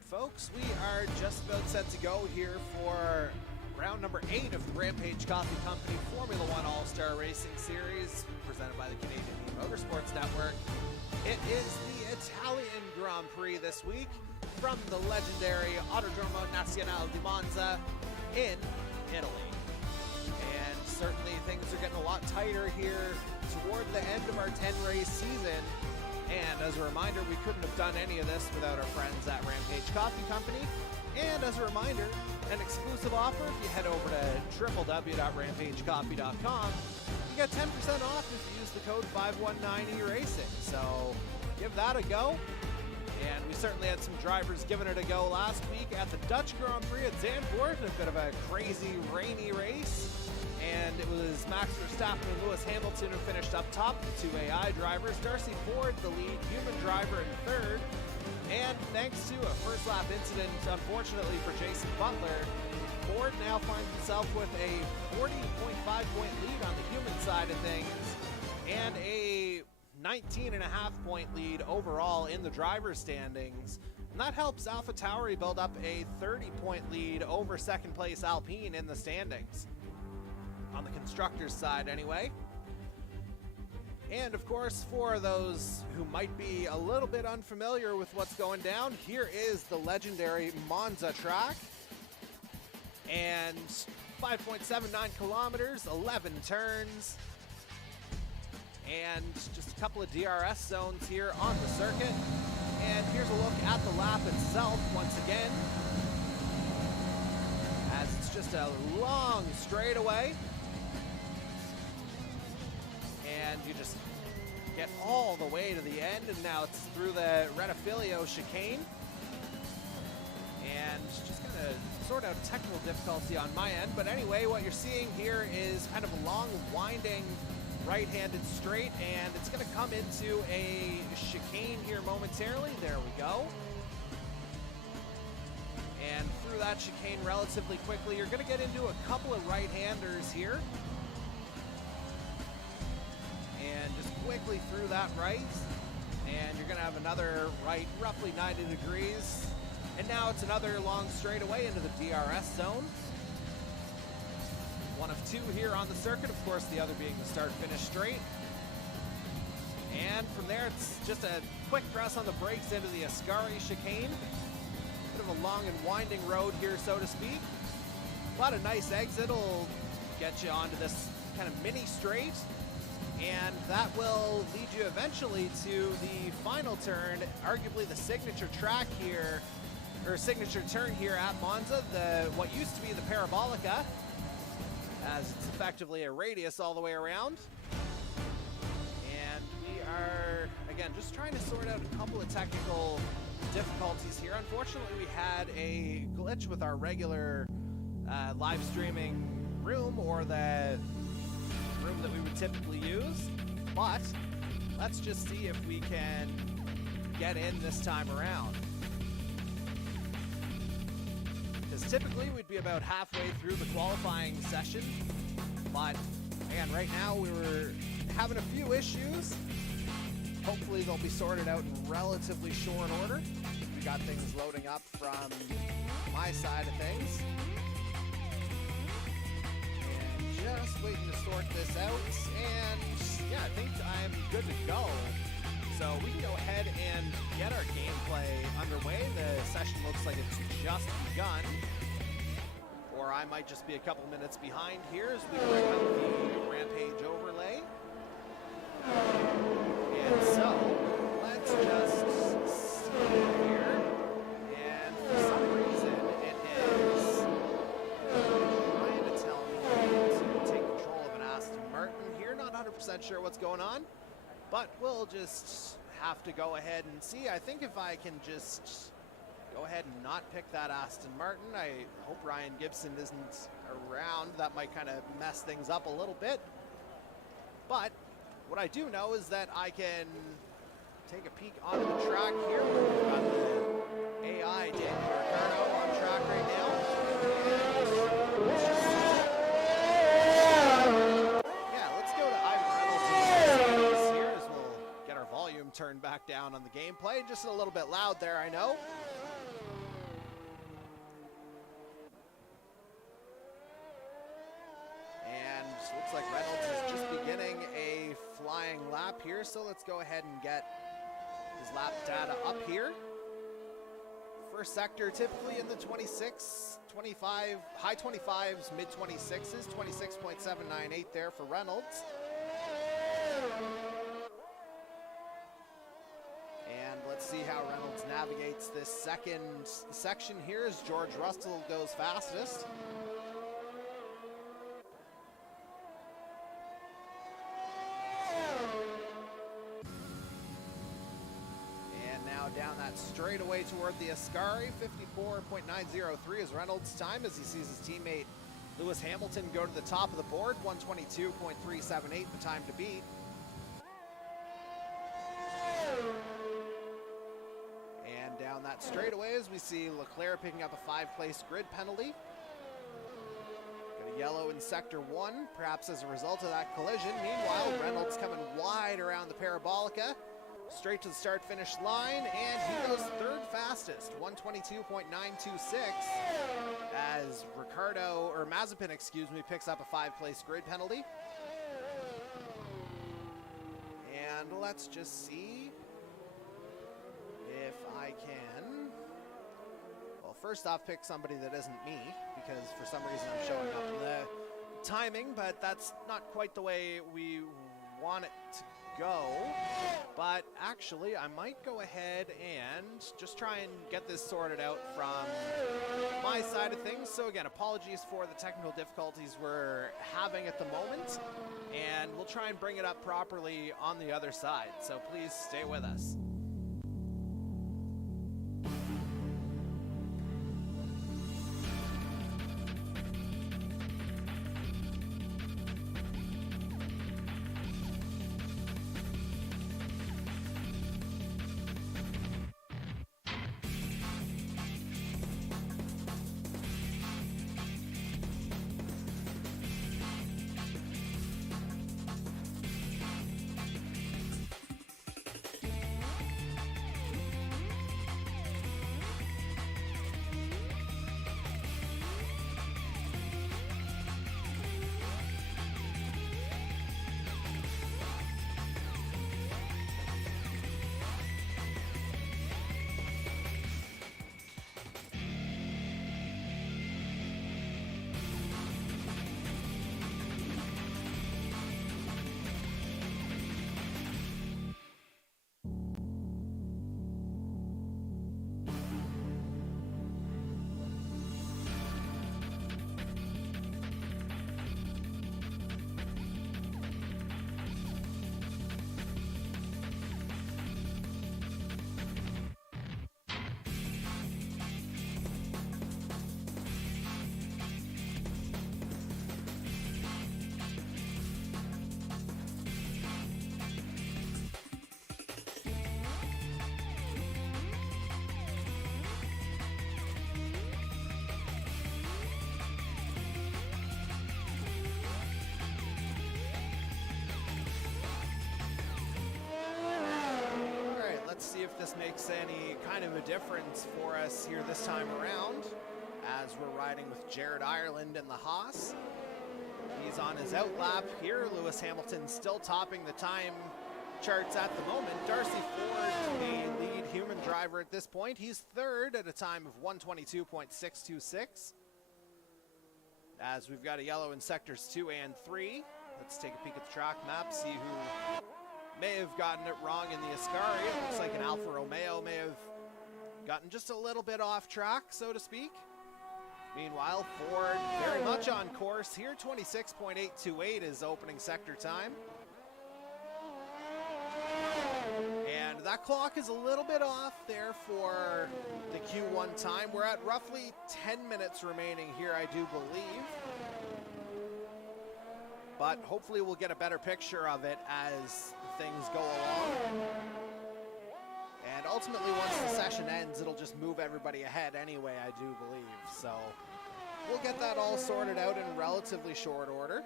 right, folks, we are just about set to go here for round number 8 of the Rampage Coffee Company Formula One All-Star Racing Series, presented by the Canadian E-Motorsports Network. It is the Italian Grand Prix this week from the legendary Autodromo Nazionale di Monza in Italy. And certainly things are getting a lot tighter here toward the end of our 10-race season. And as a reminder, we couldn't have done any of this without our friends at Rampage Coffee Company. And as a reminder, an exclusive offer, if you head over to www.rampagecoffee.com, you get 10% off if you use the code 519ERACING. So give that a go. And we certainly had some drivers giving it a go last week at the Dutch Grand Prix at Zandvoort, a bit of a crazy rainy race. And it was Max Verstappen and Lewis Hamilton who finished up top, the two AI drivers. Darcy Ford, the lead human driver, in third. And thanks to a first lap incident, unfortunately for Jason Butler, Ford now finds himself with a 40.5 point lead on the human side of things and a 19.5 point lead overall in the driver's standings. And that helps AlphaTauri build up a 30 point lead over second place Alpine in the standings. On the constructors side anyway. And of course, for those who might be a little bit unfamiliar with what's going down, here is the legendary Monza track. And 5.79 kilometers, 11 turns, and just a couple of DRS zones here on the circuit. And here's a look at the lap itself once again, as it's just a long straightaway. And you just get all the way to the end, and now it's through the Rettifilio chicane. And just gonna sort out technical difficulty on my end, but anyway, what you're seeing here is kind of a long, winding, right-handed straight, and it's gonna come into a chicane here momentarily. There we go. And through that chicane relatively quickly, you're gonna get into a couple of right-handers here. And just quickly through that right, and you're gonna have another right, roughly 90 degrees. And now it's another long straightaway into the DRS zone. One of two here on the circuit, of course, the other being the start-finish straight. And from there, it's just a quick press on the brakes into the Ascari chicane. Bit of a long and winding road here, so to speak. A lot of nice exit will get you onto this kind of mini straight. And that will lead you eventually to the final turn, arguably the signature track here, or signature turn here at Monza, what used to be the Parabolica, as it's effectively a radius all the way around. And we are, again, just trying to sort out a couple of technical difficulties here. Unfortunately, we had a glitch with our regular live streaming room, or the room that we would typically use, but let's just see if we can get in this time around. Because typically we'd be about halfway through the qualifying session, but again, right now we were having a few issues. Hopefully they'll be sorted out in relatively short order. We got things loading up from my side of things. Just waiting to sort this out, and yeah, I think I'm good to go. So we can go ahead and get our gameplay underway. The session looks like it's just begun, or I might just be a couple minutes behind here as we bring up the Rampage overlay. And so let's just see here, and for some reason it is trying to tell me to take control of an Aston Martin here. Not 100% sure what's going on, but we'll just have to go ahead and see. I think if I can just go ahead and not pick that Aston Martin, I hope Ryan Gibson isn't around. That might kind of mess things up a little bit. But what I do know is that I can take a peek onto the track here. We've got the AI Daniel Ricciardo on track right now. Let's go to Ivan Reynolds here as we'll get our volume turned back down on the gameplay. Just a little bit loud there, I know. lap here, so let's go ahead and get his lap data up here. First sector typically in the 26, 25, high 25s, mid 26s, 26.798 there for Reynolds. And let's see how Reynolds navigates this second section here as George Russell goes fastest. Down that straightaway toward the Ascari, 54.903 is Reynolds' time as he sees his teammate Lewis Hamilton go to the top of the board, 122.378 the time to beat. And down that straightaway as we see Leclerc picking up a 5-place grid penalty. Got a yellow in sector 1, perhaps as a result of that collision. Meanwhile, Reynolds coming wide around the parabolica. Straight to the start-finish line, and he goes third fastest, 122.926, as Mazepin, picks up a 5-place grid penalty. And let's just see if I can, well, first off, pick somebody that isn't me, because for some reason I'm showing up in the timing, but that's not quite the way we want it to go. But actually, I might go ahead and just try and get this sorted out from my side of things. So again, apologies for the technical difficulties we're having at the moment, and we'll try and bring it up properly on the other side. So please stay with us. See if this makes any kind of a difference for us here this time around, as we're riding with Jared Ireland in the Haas. He's on his out lap here. Lewis Hamilton still topping the time charts at the moment. Darcy Ford, the lead human driver at this point. He's third at a time of 122.626. As we've got a yellow in sectors 2 and 3. Let's take a peek at the track map, see who may have gotten it wrong in the Ascari. It looks like an Alfa Romeo may have gotten just a little bit off track, so to speak. Meanwhile, Ford very much on course here. 26.828 is opening sector time. And that clock is a little bit off there for the Q1 time. We're at roughly 10 minutes remaining here, I do believe. But hopefully we'll get a better picture of it as things go along. And ultimately, once the session ends, it'll just move everybody ahead anyway, I do believe. So we'll get that all sorted out in relatively short order.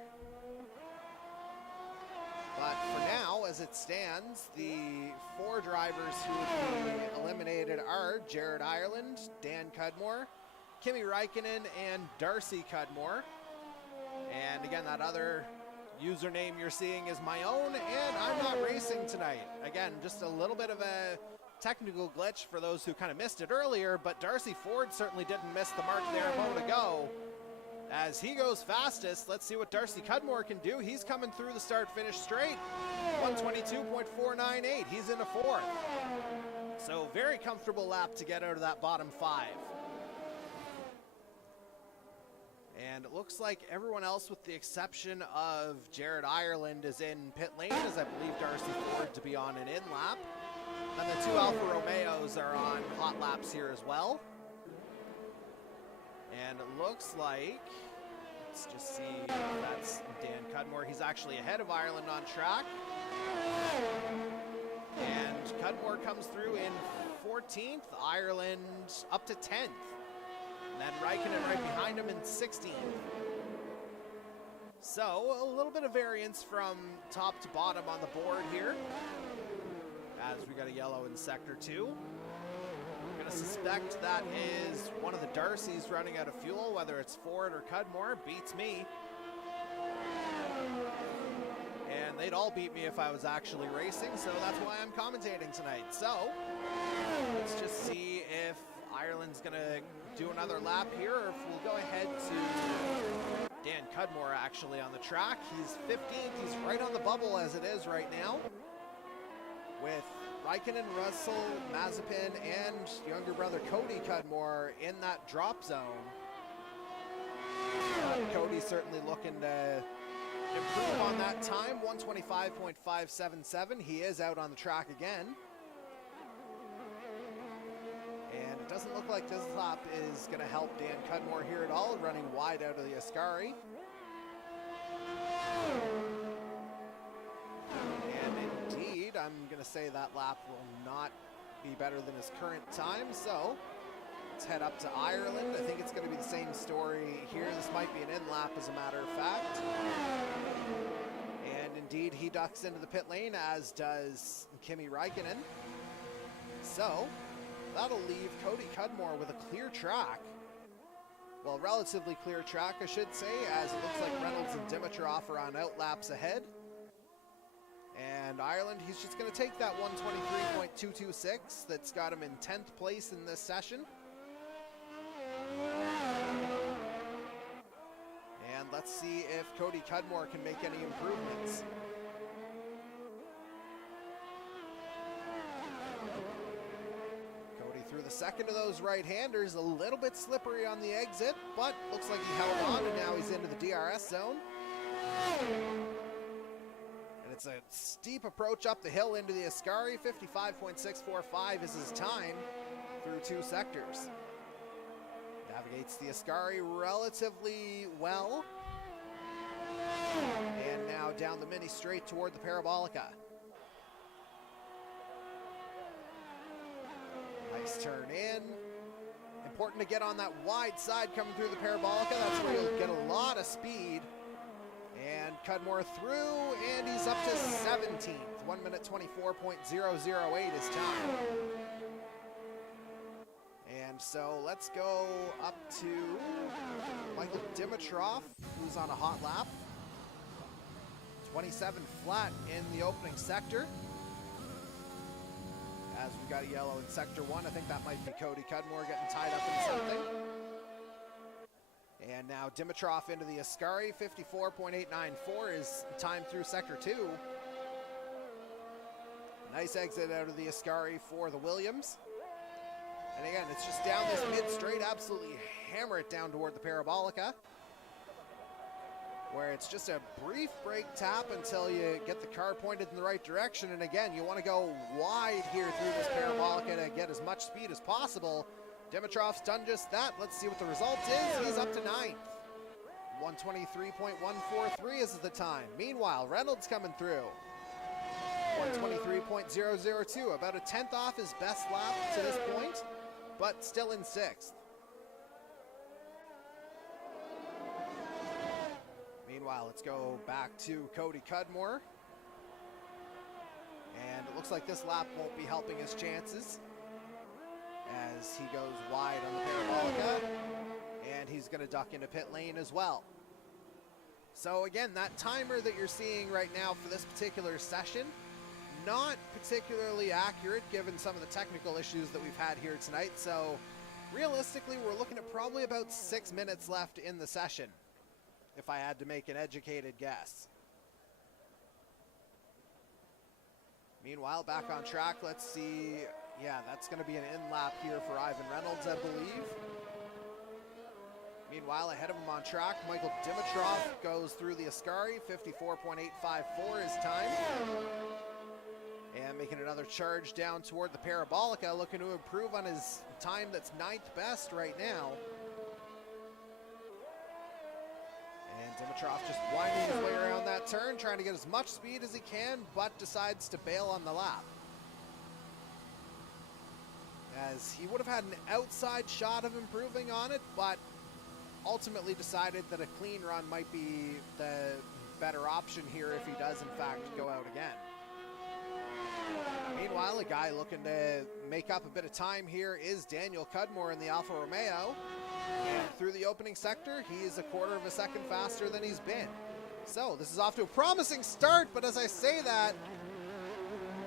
But for now, as it stands, the 4 drivers who would be eliminated are Jared Ireland, Dan Cudmore, Kimi Räikkönen, and Darcy Cudmore. And again, that other username you're seeing is my own, and I'm not racing tonight. Again, just a little bit of a technical glitch for those who kind of missed it earlier, but Darcy Ford certainly didn't miss the mark there a moment ago. As he goes fastest, let's see what Darcy Cudmore can do. He's coming through the start-finish straight, 122.498. He's into fourth. So very comfortable lap to get out of that bottom five. And it looks like everyone else with the exception of Jared Ireland is in pit lane, as I believe Darcy Ford to be on an in lap. And the two Alfa Romeos are on hot laps here as well. And it looks like, let's just see, that's Dan Cudmore. He's actually ahead of Ireland on track. And Cudmore comes through in 14th, Ireland up to 10th. And then Raikkonen right behind him in 16th. So a little bit of variance from top to bottom on the board here, as we got a yellow in sector 2. I'm going to suspect that is one of the Darcys running out of fuel, whether it's Ford or Cudmore. Beats me. And they'd all beat me if I was actually racing, so that's why I'm commentating tonight. So let's just see if Ireland's going to do another lap here, or if we'll go ahead to Dan Cudmore actually on the track. He's 15th. He's right on the bubble as it is right now, with Raikkonen, Russell, Mazepin, and younger brother Cody Cudmore in that drop zone. Cody's certainly looking to improve on that time, 125.577. He is out on the track again. And it doesn't look like this lap is going to help Dan Cudmore here at all, running wide out of the Ascari. And indeed, I'm going to say that lap will not be better than his current time, so let's head up to Ireland. I think it's going to be the same story here. This might be an in lap, as a matter of fact. And indeed, he ducks into the pit lane, as does Kimi Raikkonen. So that'll leave Cody Cudmore with a clear track. Well, relatively clear track, I should say, as it looks like Reynolds and Dimitrov are on out laps ahead. And Ireland, he's just going to take that 123.226 that's got him in 10th place in this session. And let's see if Cody Cudmore can make any improvements. Cody through the second of those right-handers, a little bit slippery on the exit, but looks like he held on, and now he's into the DRS zone. And it's a steep approach up the hill into the Ascari. 55.645 is his time through two sectors. Navigates the Ascari relatively well. And now down the mini straight toward the Parabolica. Nice turn in. Important to get on that wide side coming through the Parabolica. That's where you'll get a lot of speed. And Cudmore through, and he's up to 17th. 1 minute 24.008 is time. And so let's go up to Michael Dimitrov, who's on a hot lap. 27 flat in the opening sector. As we got a yellow in sector 1, I think that might be Cody Cudmore getting tied up in something. And now Dimitrov into the Ascari. 54.894 is time through sector 2. Nice exit out of the Ascari for the Williams. And again, it's just down this mid-straight, absolutely hammer it down toward the Parabolica, where it's just a brief brake tap until you get the car pointed in the right direction. And again, you want to go wide here through this Parabolica to get as much speed as possible. Dimitrov's done just that. Let's see what the result is. He's up to 9th. 123.143 is the time. Meanwhile, Reynolds coming through. 123.002, about a 10th off his best lap to this point, but still in 6th. Meanwhile, let's go back to Cody Cudmore. And it looks like this lap won't be helping his chances, as he goes wide on the Parabolica, and he's going to duck into pit lane as well. So again, that timer that you're seeing right now for this particular session, not particularly accurate given some of the technical issues that we've had here tonight. So realistically, we're looking at probably about 6 minutes left in the session, if I had to make an educated guess. Meanwhile, back on track, let's see. Yeah, that's going to be an in-lap here for Ivan Reynolds, I believe. Meanwhile, ahead of him on track, Michael Dimitrov goes through the Ascari, 54.854 is time. And making another charge down toward the Parabolica, looking to improve on his time that's 9th best right now. And Dimitrov just winding his way around that turn, trying to get as much speed as he can, but decides to bail on the lap. As he would have had an outside shot of improving on it, but ultimately decided that a clean run might be the better option here if he does in fact go out again. Meanwhile, a guy looking to make up a bit of time here is Daniel Cudmore in the Alfa Romeo. And through the opening sector, he is a 1/4 of a second faster than he's been. So this is off to a promising start, but as I say that,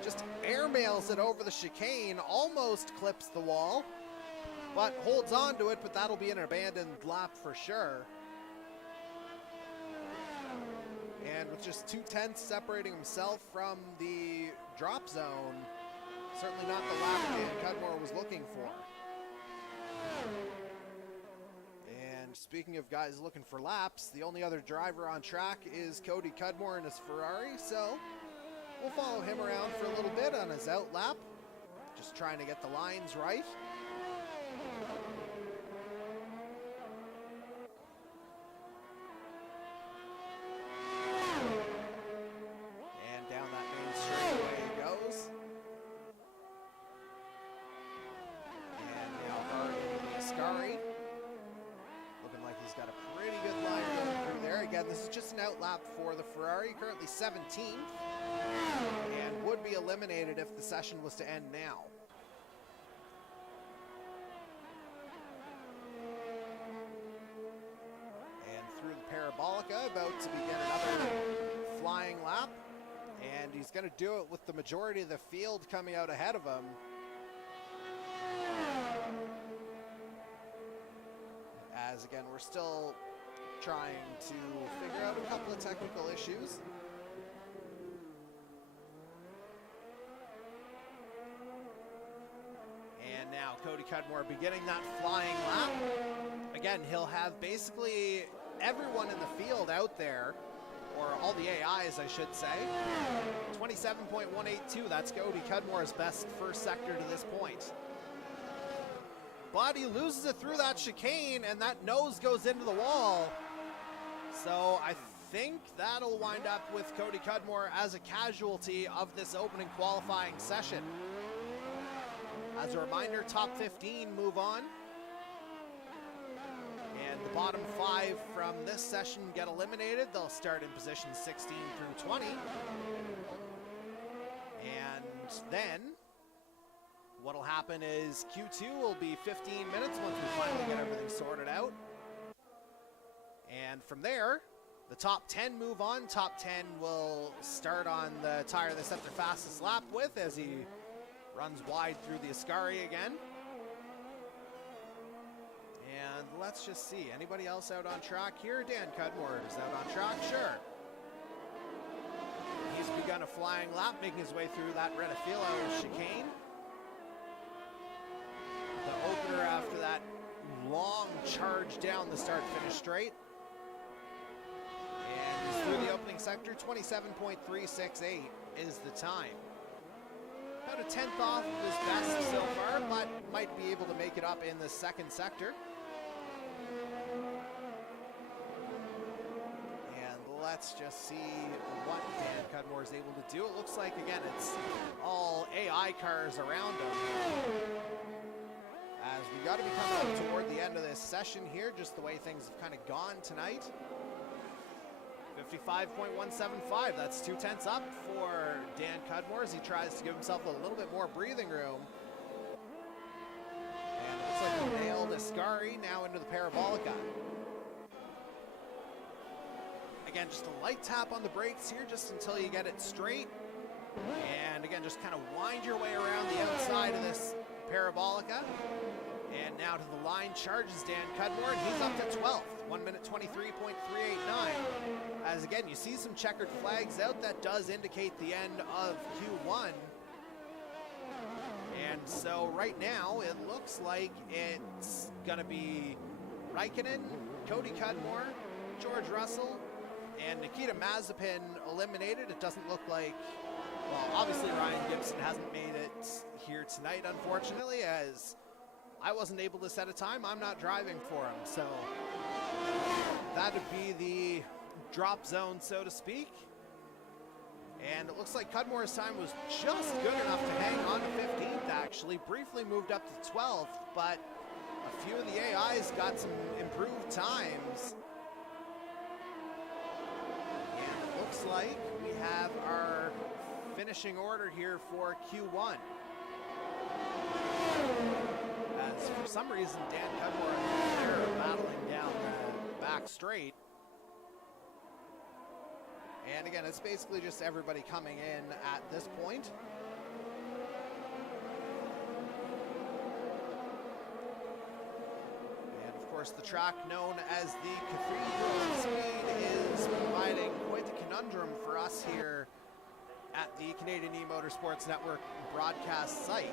just airmails it over the chicane, almost clips the wall, but holds on to it, but that'll be an abandoned lap for sure. And with just 2/10 separating himself from the drop zone, certainly not the lap Dan Cudmore was looking for. And speaking of guys looking for laps, the only other driver on track is Cody Cudmore in his Ferrari, so we'll follow him around for a little bit on his out lap, just trying to get the lines right. And down that main straightaway he goes. And now hard into the Ascari. Looking like he's got a pretty good line going through there. Again, this is just an out lap for the Ferrari, currently 17th. And would be eliminated if the session was to end now. And through the Parabolica, about to begin another flying lap. And he's going to do it with the majority of the field coming out ahead of him. As again, we're still trying to figure out a couple of technical issues. And now Cody Cudmore beginning that flying lap. Again, he'll have basically everyone in the field out there, or all the AIs, I should say. 27.182, that's Cody Cudmore's best first sector to this point. But he loses it through that chicane, and that nose goes into the wall. So I think that'll wind up with Cody Cudmore as a casualty of this opening qualifying session. As a reminder, top 15 move on. And the bottom 5 from this session get eliminated. They'll start in position 16 through 20. And then what'll happen is Q2 will be 15 minutes once we finally get everything sorted out. And from there, the top 10 move on. Top 10 will start on the tire they set their fastest lap with as he runs wide through the Ascari again. And let's just see, anybody else out on track here? Dan Cudmore is out on track, sure. He's begun a flying lap, making his way through that Redifilo chicane. The opener after that long charge down the start-finish straight. And he's through the opening sector, 27.368 is the time. About a 10th off of his best so far, but might be able to make it up in the second sector. And let's just see what Dan Cudmore is able to do. It looks like, again, it's all AI cars around him. As we got to be coming up toward the end of this session here, just the way things have kind of gone tonight. 55.175, that's 2/10 up for Dan Cudmore as he tries to give himself a little bit more breathing room. And it looks like he nailed Ascari now into the Parabolica. again, just a light tap on the brakes here just until you get it straight. And again, just kind of wind your way around the outside of this parabolica. And now to the line charges Dan Cudmore, and he's up to 12th, 1 minute 23.389. As again, you see some checkered flags out, that does indicate the end of Q1. And so right now, it looks like it's gonna be Raikkonen, Cody Cudmore, George Russell, and Nikita Mazepin eliminated. It doesn't look like, well, obviously Ryan Gibson hasn't made it here tonight, unfortunately, as I wasn't able to set a time. I'm not driving for him, so that would be the drop zone, so to speak. And it looks like Cudmore's time was just good enough to hang on to 15th, actually. Briefly moved up to 12th, but a few of the AIs got some improved times. And it looks like we have our finishing order here for Q1. As for some reason, Dan Cudmore and Leclerc are battling down the back straight. And again, it's basically just everybody coming in at this point. And of course, the track known as the Cathedral of Speed is providing quite the conundrum for us here at the Canadian E-Motorsports Network broadcast site.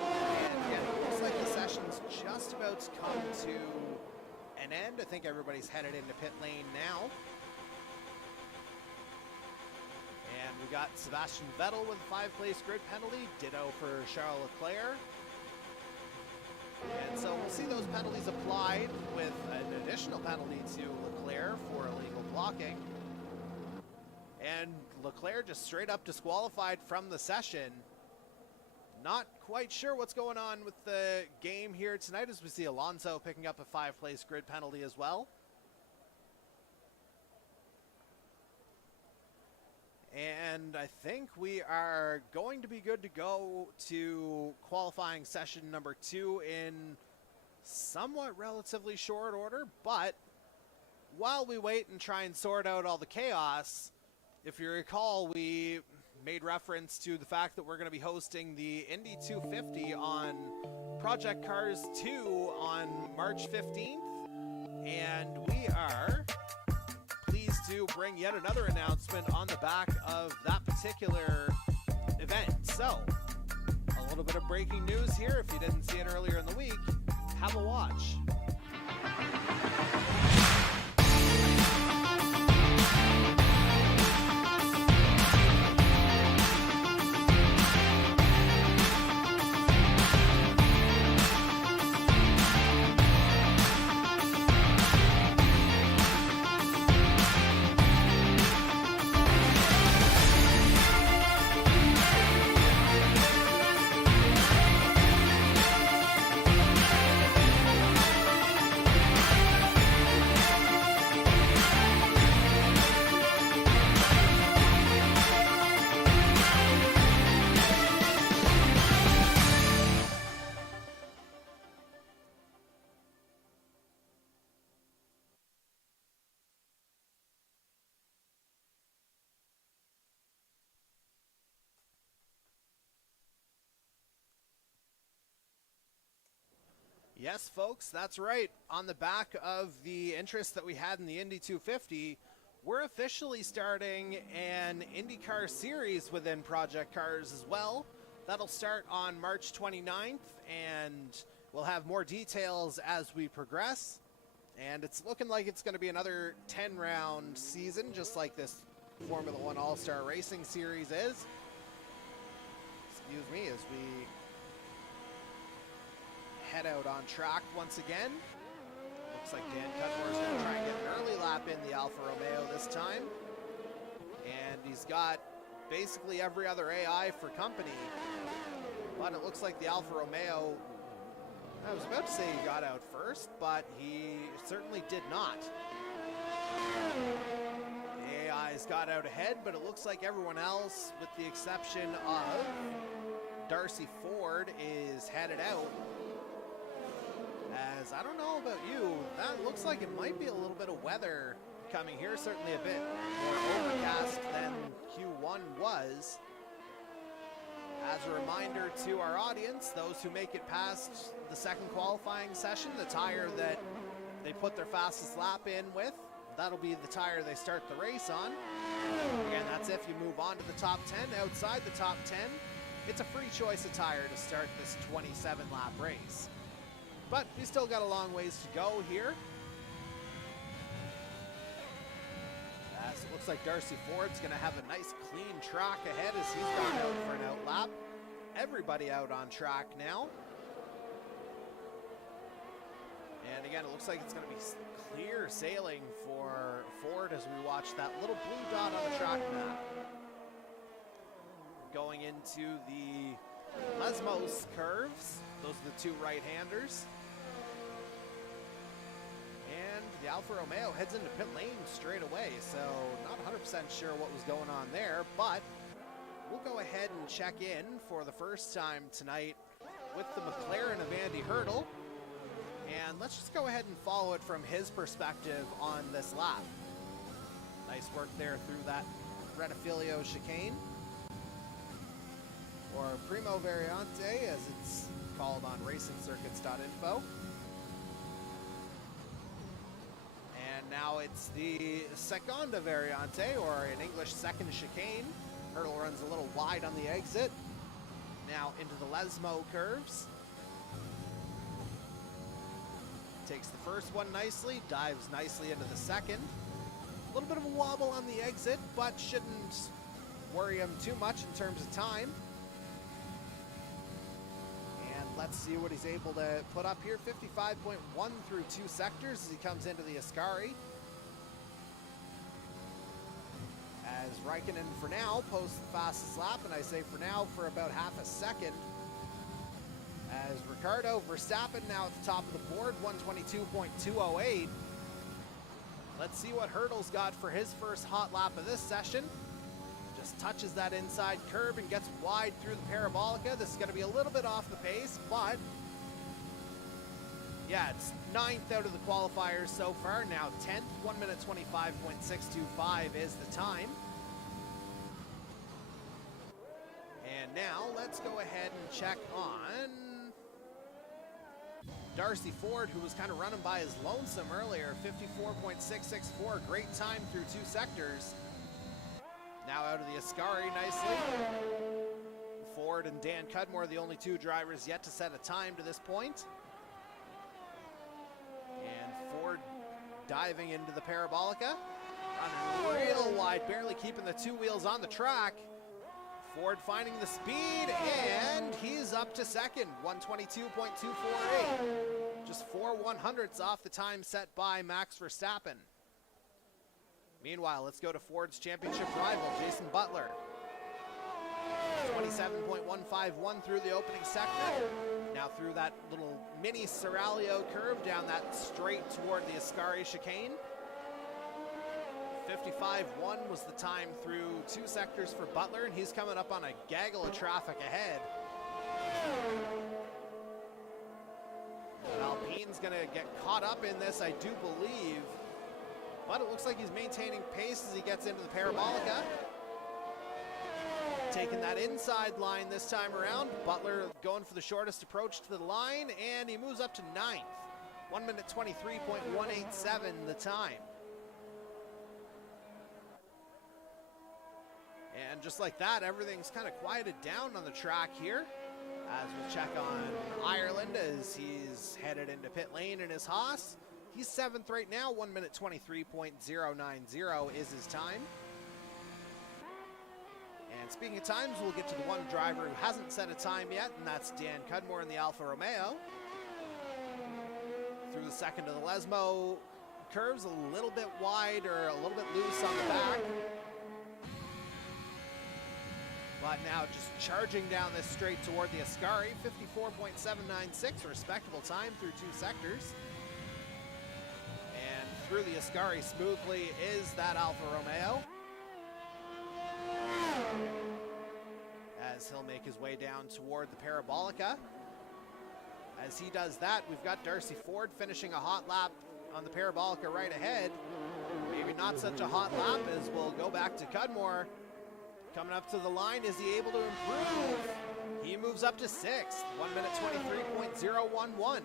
And again, it looks like the session's just about to come to an end. I think everybody's headed into pit lane now. And we got Sebastian Vettel with a 5-place grid penalty, ditto for Charles Leclerc. And so we'll see those penalties applied with an additional penalty to Leclerc for illegal blocking. And Leclerc just straight up disqualified from the session. Not quite sure what's going on with the game here tonight, as we see Alonso picking up a 5-place grid penalty as well. And I think we are going to be good to go to qualifying session number 2 in somewhat relatively short order. But while we wait and try and sort out all the chaos, if you recall, we made reference to the fact that we're going to be hosting the Indy 250 on Project Cars 2 on March 15th. And we are pleased to bring yet another announcement on the back of that particular event. So, a little bit of breaking news here. If you didn't see it earlier in the week, have a watch. Yes, folks, that's right. On the back of the interest that we had in the Indy 250, we're officially starting an IndyCar series within Project Cars as well. That'll start on March 29th, and we'll have more details as we progress. And it's looking like it's going to be another 10-round season, just like this Formula One All-Star Racing Series is. Excuse me, as we head out on track once again. Looks like Dan Cudmore's going to try and get an early lap in the Alfa Romeo this time. And he's got basically every other AI for company. But it looks like the Alfa Romeo, I was about to say he got out first, but he certainly did not. The AI's got out ahead, but it looks like everyone else, with the exception of Darcy Ford, is headed out. As I don't know about you, that looks like it might be a little bit of weather coming here. Certainly a bit more overcast than Q1 was. As a reminder to our audience, those who make it past the second qualifying session, the tire that they put their fastest lap in with, that'll be the tire they start the race on. Again, that's if you move on to the top 10. Outside the top 10, it's a free choice of tire to start this 27 lap race. But we still got a long ways to go here. As it looks like Darcy Ford's going to have a nice clean track ahead as he's gone out for an outlap. Everybody out on track now. And again, it looks like it's going to be clear sailing for Ford as we watch that little blue dot on the track map. Going into the Lesmos curves. Those are the two right-handers. And the Alfa Romeo heads into pit lane straight away, so not 100% sure what was going on there, but we'll go ahead and check in for the first time tonight with the McLaren of Andy Hurdle, and let's just go ahead and follow it from his perspective on this lap. Nice work there through that Rettifilio chicane, or Primo Variante as it's called on racingcircuits.info. And now it's the Seconda Variante, or in English, second chicane. Hurdle runs a little wide on the exit. Now into the Lesmo curves. Takes the first one nicely, dives nicely into the second. A little bit of a wobble on the exit, but shouldn't worry him too much in terms of time. And let's see what he's able to put up here. 55.1 through 2 sectors as he comes into the Ascari. As Raikkonen, for now, posts the fastest lap, and I say for now for about half a second. As Ricardo Verstappen now at the top of the board, 122.208. Let's see what Hurdle's got for his first hot lap of this session. Just touches that inside curb and gets wide through the Parabolica. This is going to be a little bit off the pace, but yeah, it's 9th out of the qualifiers so far. Now 10th, 1 minute 25.625 is the time. And now let's go ahead and check on Darcy Ford, who was kind of running by his lonesome earlier. 54.664, great time through 2 sectors. Now out of the Ascari nicely. Ford and Dan Cudmore, the only 2 drivers yet to set a time to this point. And Ford diving into the Parabolica. Running real wide, barely keeping the 2 wheels on the track. Ford finding the speed, and he's up to second, 122.248. Just 4 100ths off the time set by Max Verstappen. Meanwhile, let's go to Ford's championship rival, Jason Butler. 27.151 through the opening sector. Now through that little mini Serralio curve down that straight toward the Ascari chicane. 55.1 was the time through 2 sectors for Butler, and he's coming up on a gaggle of traffic ahead. Alpine's going to get caught up in this, I do believe. But it looks like he's maintaining pace as he gets into the Parabolica. Taking that inside line this time around. Butler going for the shortest approach to the line, and he moves up to 9th. 1 minute 23.187 the time. And just like that, everything's kind of quieted down on the track here. As we check on Ireland as he's headed into pit lane in his Haas. He's 7th right now, 1 minute 23.090 is his time. And speaking of times, we'll get to the one driver who hasn't set a time yet, and that's Dan Cudmore in the Alfa Romeo. Through the second of the Lesmo curves, a little bit wide or a little bit loose on the back. But now just charging down this straight toward the Ascari, 54.796, respectable time through 2 sectors. And through the Ascari smoothly is that Alfa Romeo. As he'll make his way down toward the Parabolica. As he does that, we've got Darcy Ford finishing a hot lap on the Parabolica right ahead. Maybe not such a hot lap, as we'll go back to Cudmore. Coming up to the line, is he able to improve? He moves up to 6th, 1 minute 23.011.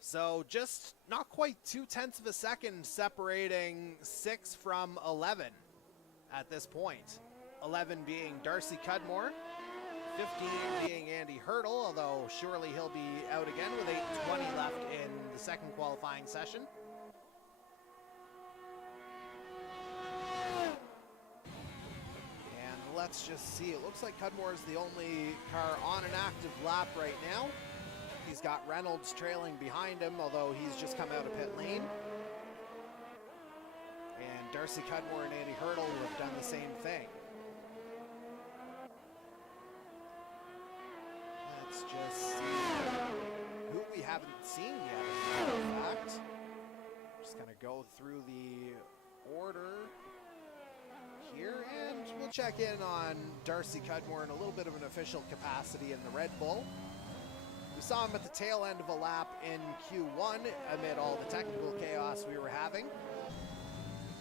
So just not quite 0.2 of a second separating 6 from 11 at this point. 11 being Darcy Cudmore, 15 being Andy Hurdle, although surely he'll be out again with 8:20 left in the second qualifying session. And let's just see, it looks like Cudmore is the only car on an active lap right now. He's got Reynolds trailing behind him, although he's just come out of pit lane. And Darcy Cudmore and Andy Hurdle have done the same thing. Let's just see who we haven't seen yet, as a matter of fact. Just gonna go through the order here, and we'll check in on Darcy Cudmore in a little bit of an official capacity in the Red Bull. We saw him at the tail end of a lap in Q1 amid all the technical chaos we were having.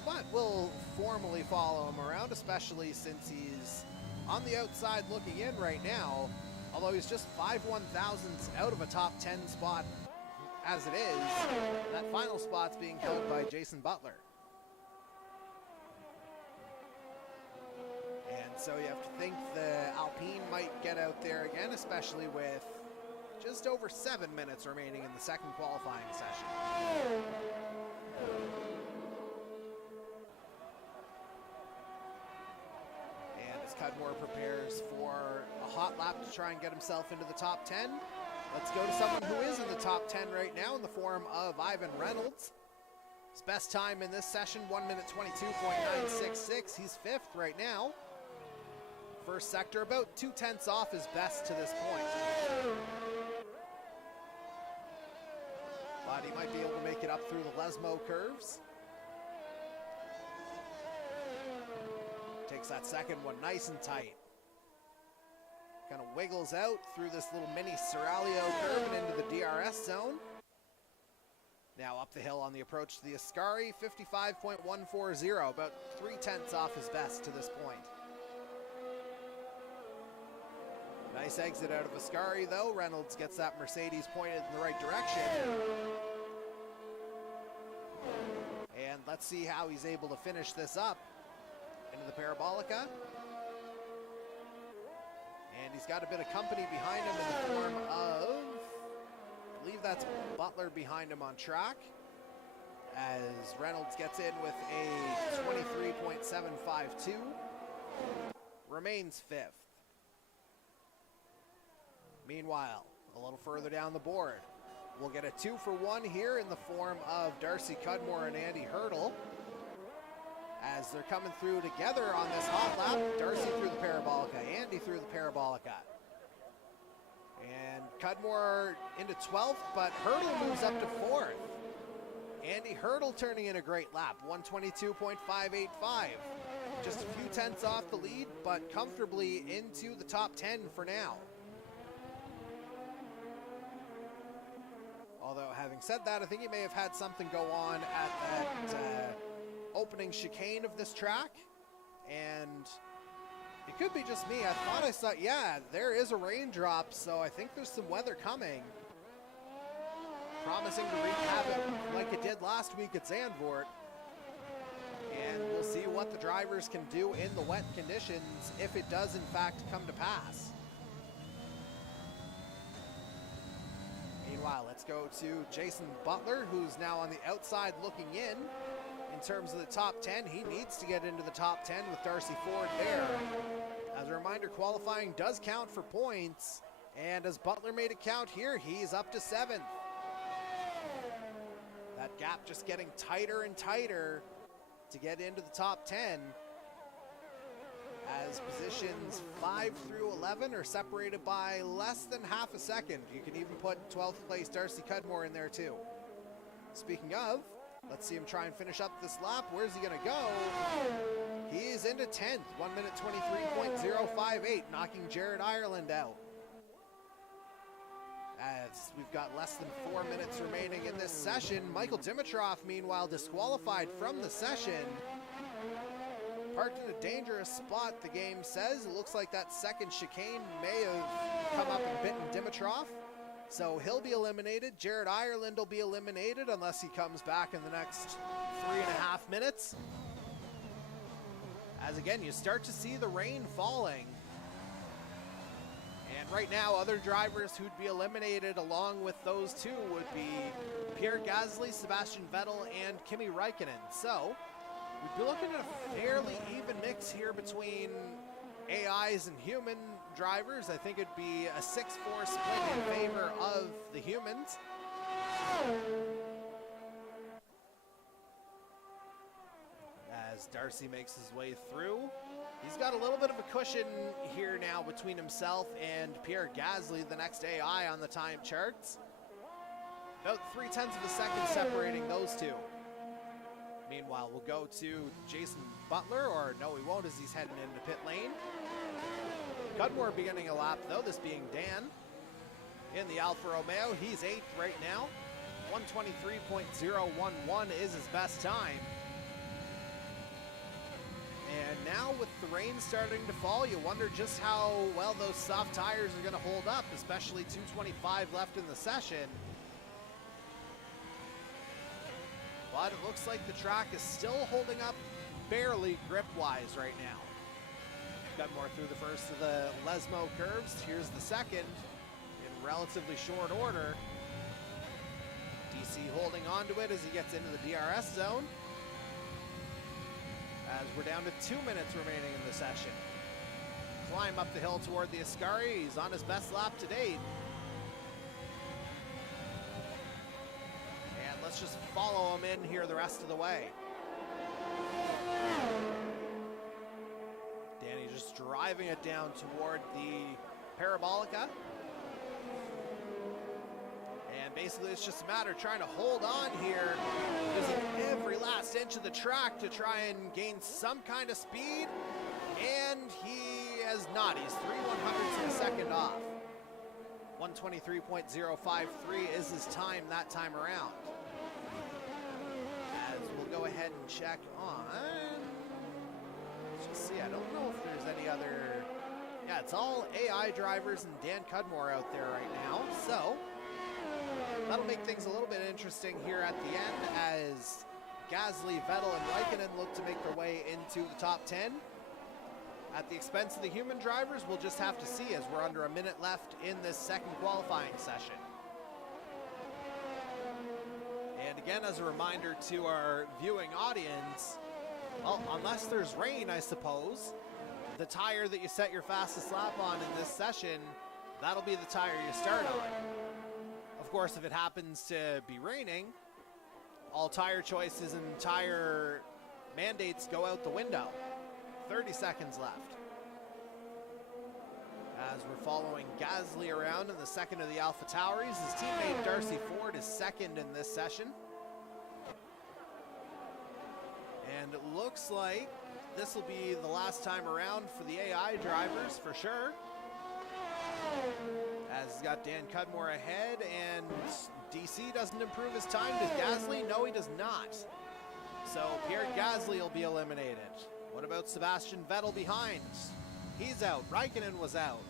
But we'll formally follow him around, especially since he's on the outside looking in right now. Although he's just 5/1000ths out of a top 10 spot as it is. That final spot's being held by Jason Butler. And so you have to think the Alpine might get out there again, especially with just over 7 minutes remaining in the second qualifying session. And as Cudmore prepares for a hot lap to try and get himself into the top 10, let's go to someone who is in the top 10 right now in the form of Ivan Reynolds. His best time in this session, 1 minute 22.966. He's 5th right now. First sector, about 0.2 off his best to this point. But he might be able to make it up through the Lesmo curves. Takes that second one nice and tight. Kind of wiggles out through this little mini Seraglio curve and into the DRS zone. Now up the hill on the approach to the Ascari, 55.140, about 0.3 off his best to this point. Nice exit out of Ascari though. Reynolds gets that Mercedes pointed in the right direction. And let's see how he's able to finish this up into the Parabolica. And he's got a bit of company behind him in the form of, I believe that's Butler behind him on track, as Reynolds gets in with a 23.752, remains 5th. Meanwhile, a little further down the board, we'll get a 2-for-1 here in the form of Darcy Cudmore and Andy Hurdle. As they're coming through together on this hot lap, Darcy through the Parabolica, Andy through the Parabolica. And Cudmore into 12th, but Hurdle moves up to 4th. Andy Hurdle turning in a great lap, 122.585. Just a few tenths off the lead, but comfortably into the top 10 for now. Although, having said that, I think he may have had something go on at that opening chicane of this track. And it could be just me. I thought I saw, yeah, there is a raindrop, so I think there's some weather coming. Promising to wreak havoc like it did last week at Zandvoort. And we'll see what the drivers can do in the wet conditions if it does, in fact, come to pass. Meanwhile, let's go to Jason Butler, who's now on the outside looking in terms of the top 10. He needs to get into the top 10 with Darcy Ford there. As a reminder, qualifying does count for points, and as Butler made it count here, he's up to 7th. That gap just getting tighter and tighter to get into the top 10, as positions 5 through 11 are separated by less than half a second. You can even put 12th place Darcy Cudmore in there too. Speaking of, let's see him try and finish up this lap. Where's he gonna go? He's into 10th, 1 minute 23.058, knocking Jared Ireland out. As we've got less than 4 minutes remaining in this session. Michael Dimitrov, meanwhile, disqualified from the session. Parked in a dangerous spot, the game says. It looks like that second chicane may have come up and bitten Dimitrov. So he'll be eliminated. Jared Ireland will be eliminated unless he comes back in the next 3.5 minutes. As again, you start to see the rain falling. And right now, other drivers who'd be eliminated along with those two would be Pierre Gasly, Sebastian Vettel, and Kimi Räikkönen. So we'd be looking at a fairly even mix here between AIs and human drivers. I think it'd be a 6-4 split in favor of the humans. As Darcy makes his way through, he's got a little bit of a cushion here now between himself and Pierre Gasly, the next AI on the time charts. About 0.3 of a second separating those two. Meanwhile, we'll go to Jason Butler, or no, he won't, as he's heading into pit lane. Cudmore beginning a lap, though, this being Dan in the Alfa Romeo. He's 8th right now. 1:23.011 is his best time. And now with the rain starting to fall, you wonder just how well those soft tires are going to hold up, especially 2:25 left in the session. But it looks like the track is still holding up barely grip-wise right now. Cudmore through the first of the Lesmo curves. Here's the second in relatively short order. DC holding onto it as he gets into the DRS zone. As we're down to 2 minutes remaining in the session. Climb up the hill toward the Ascari. He's on his best lap to date. And let's just follow him in here the rest of the way. Danny just driving it down toward the Parabolica. And basically it's just a matter of trying to hold on here, using every last inch of the track to try and gain some kind of speed. And he has not. He's 3/100ths of a second off. 1:23.053 is his time that time around. As we'll go ahead and check on. Let's just see, I don't know if there's any other. Yeah, it's all AI drivers and Dan Cudmore out there right now. So that'll make things a little bit interesting here at the end as Gasly, Vettel, and Räikkönen look to make their way into the top 10. At the expense of the human drivers, we'll just have to see as we're under a minute left in this second qualifying session. And again, as a reminder to our viewing audience, well, unless there's rain, I suppose, the tire that you set your fastest lap on in this session, that'll be the tire you start on. Of course, if it happens to be raining, all tire choices and tire mandates go out the window. 30 seconds left. As we're following Gasly around in the second of the Alpha Tauris, his teammate Darcy Ford is second in this session. And it looks like this will be the last time around for the AI drivers for sure. As he's got Dan Cudmore ahead, and DC doesn't improve his time. Does Gasly? No, he does not. So Pierre Gasly will be eliminated. What about Sebastian Vettel behind? He's out. Räikkönen was out.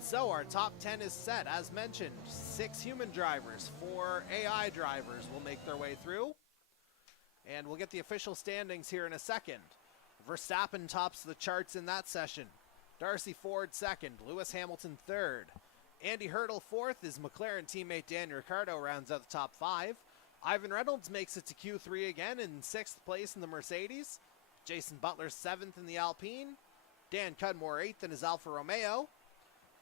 So our top 10 is set. As mentioned, 6 human drivers, 4 AI drivers will make their way through. And we'll get the official standings here in a second. Verstappen tops the charts in that session. Darcy Ford second, Lewis Hamilton third. Andy Hurdle fourth. His McLaren teammate Daniel Ricciardo rounds out the top 5. Ivan Reynolds makes it to Q3 again in 6th place in the Mercedes. Jason Butler 7th in the Alpine. Dan Cudmore 8th in his Alfa Romeo.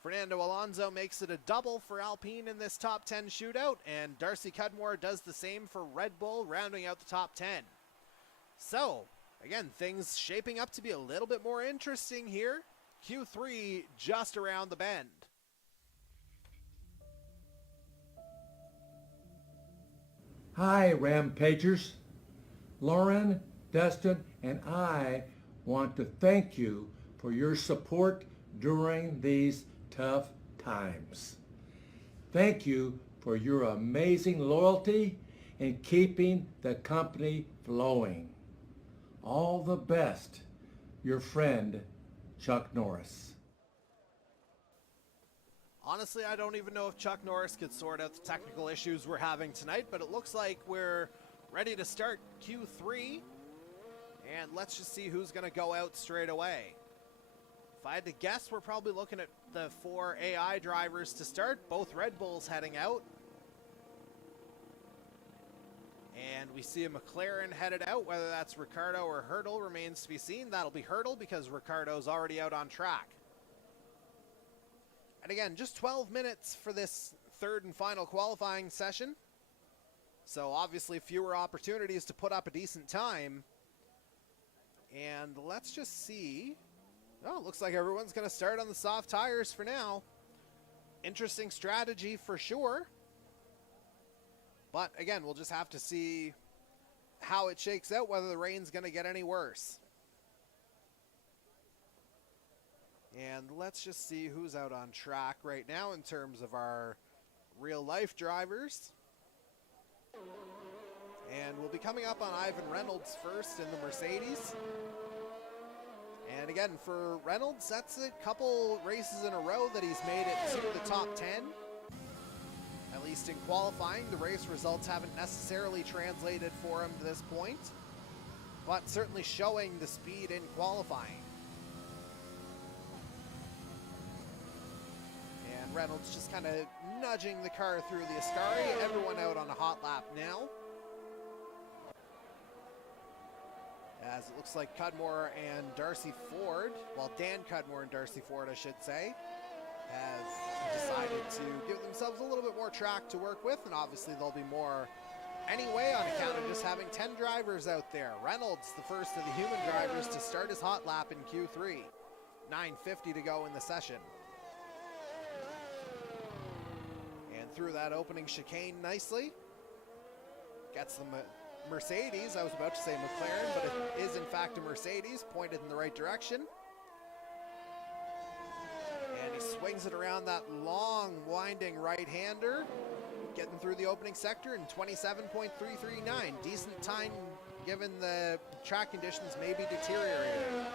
Fernando Alonso makes it a double for Alpine in this top 10 shootout, and Darcy Cudmore does the same for Red Bull, rounding out the top 10. So, again, things shaping up to be a little bit more interesting here. Q3 just around the bend. Hi, Rampagers. Lauren, Dustin, and I want to thank you for your support during these tough times. Thank you for your amazing loyalty and keeping the company flowing. All the best, your friend, Chuck Norris. Honestly, I don't even know if Chuck Norris could sort out the technical issues we're having tonight, but it looks like we're ready to start Q3. And let's just see who's going to go out straight away. If I had to guess, we're probably looking at the 4 AI drivers to start, both Red Bulls heading out. And we see a McLaren headed out. Whether that's Ricciardo or Hurdle remains to be seen. That'll be Hurdle because Ricciardo's already out on track. And again, just 12 minutes for this third and final qualifying session. So obviously fewer opportunities to put up a decent time. And let's just see. Oh, it looks like everyone's going to start on the soft tires for now. Interesting strategy for sure. But again, we'll just have to see how it shakes out, whether the rain's going to get any worse. And let's just see who's out on track right now in terms of our real-life drivers. And we'll be coming up on Ivan Reynolds first in the Mercedes. And again, for Reynolds, that's a couple races in a row that he's made it to the top 10. At least in qualifying, the race results haven't necessarily translated for him to this point, but certainly showing the speed in qualifying. And Reynolds just kind of nudging the car through the Ascari. Everyone out on a hot lap now. As it looks like Cudmore and Darcy Ford, well, Dan Cudmore and Darcy Ford, I should say, have decided to give themselves a little bit more track to work with, and obviously there'll be more anyway on account of just having 10 drivers out there. Reynolds, the first of the human drivers to start his hot lap in Q3. 9:50 to go in the session. And through that opening chicane nicely. Gets the Mercedes. I was about to say McLaren, but it is in fact a Mercedes, pointed in the right direction. And he swings it around that long, winding right-hander, getting through the opening sector in 27.339. Decent time given the track conditions may be deteriorating.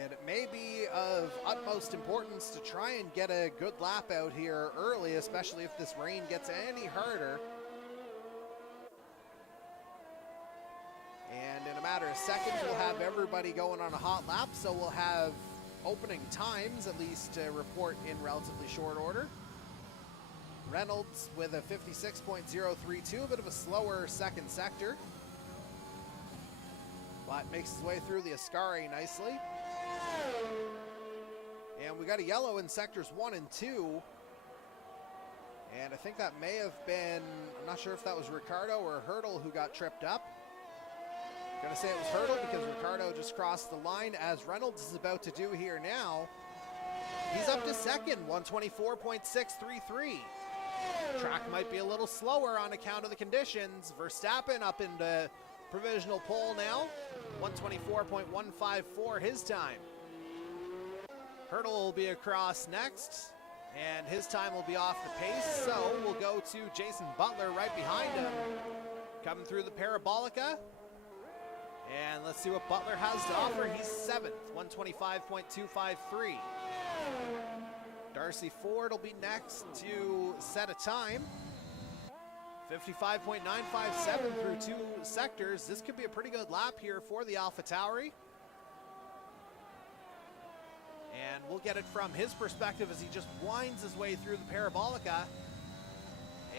And it may be of utmost importance to try and get a good lap out here early, especially if this rain gets any harder. And in a matter of seconds, we'll have everybody going on a hot lap, so we'll have opening times, at least, to report in relatively short order. Reynolds with a 56.032, a bit of a slower second sector, but makes his way through the Ascari nicely. And we got a yellow in sectors 1 and 2. And I think that may have been, I'm not sure if that was Ricciardo or Hurdle who got tripped up. I'm gonna say it was Hurdle because Ricciardo just crossed the line, as Reynolds is about to do here now. He's up to second, 124.633. Track might be a little slower on account of the conditions. Verstappen up into provisional pole now, 124.154 his time. Hurdle will be across next, and his time will be off the pace, so we'll go to Jason Butler right behind him, coming through the Parabolica. And let's see what Butler has to offer. He's 7th, 125.253. Darcy Ford will be next to set a time. 55.957 through 2 sectors. This could be a pretty good lap here for the AlphaTauri. And we'll get it from his perspective as he just winds his way through the Parabolica.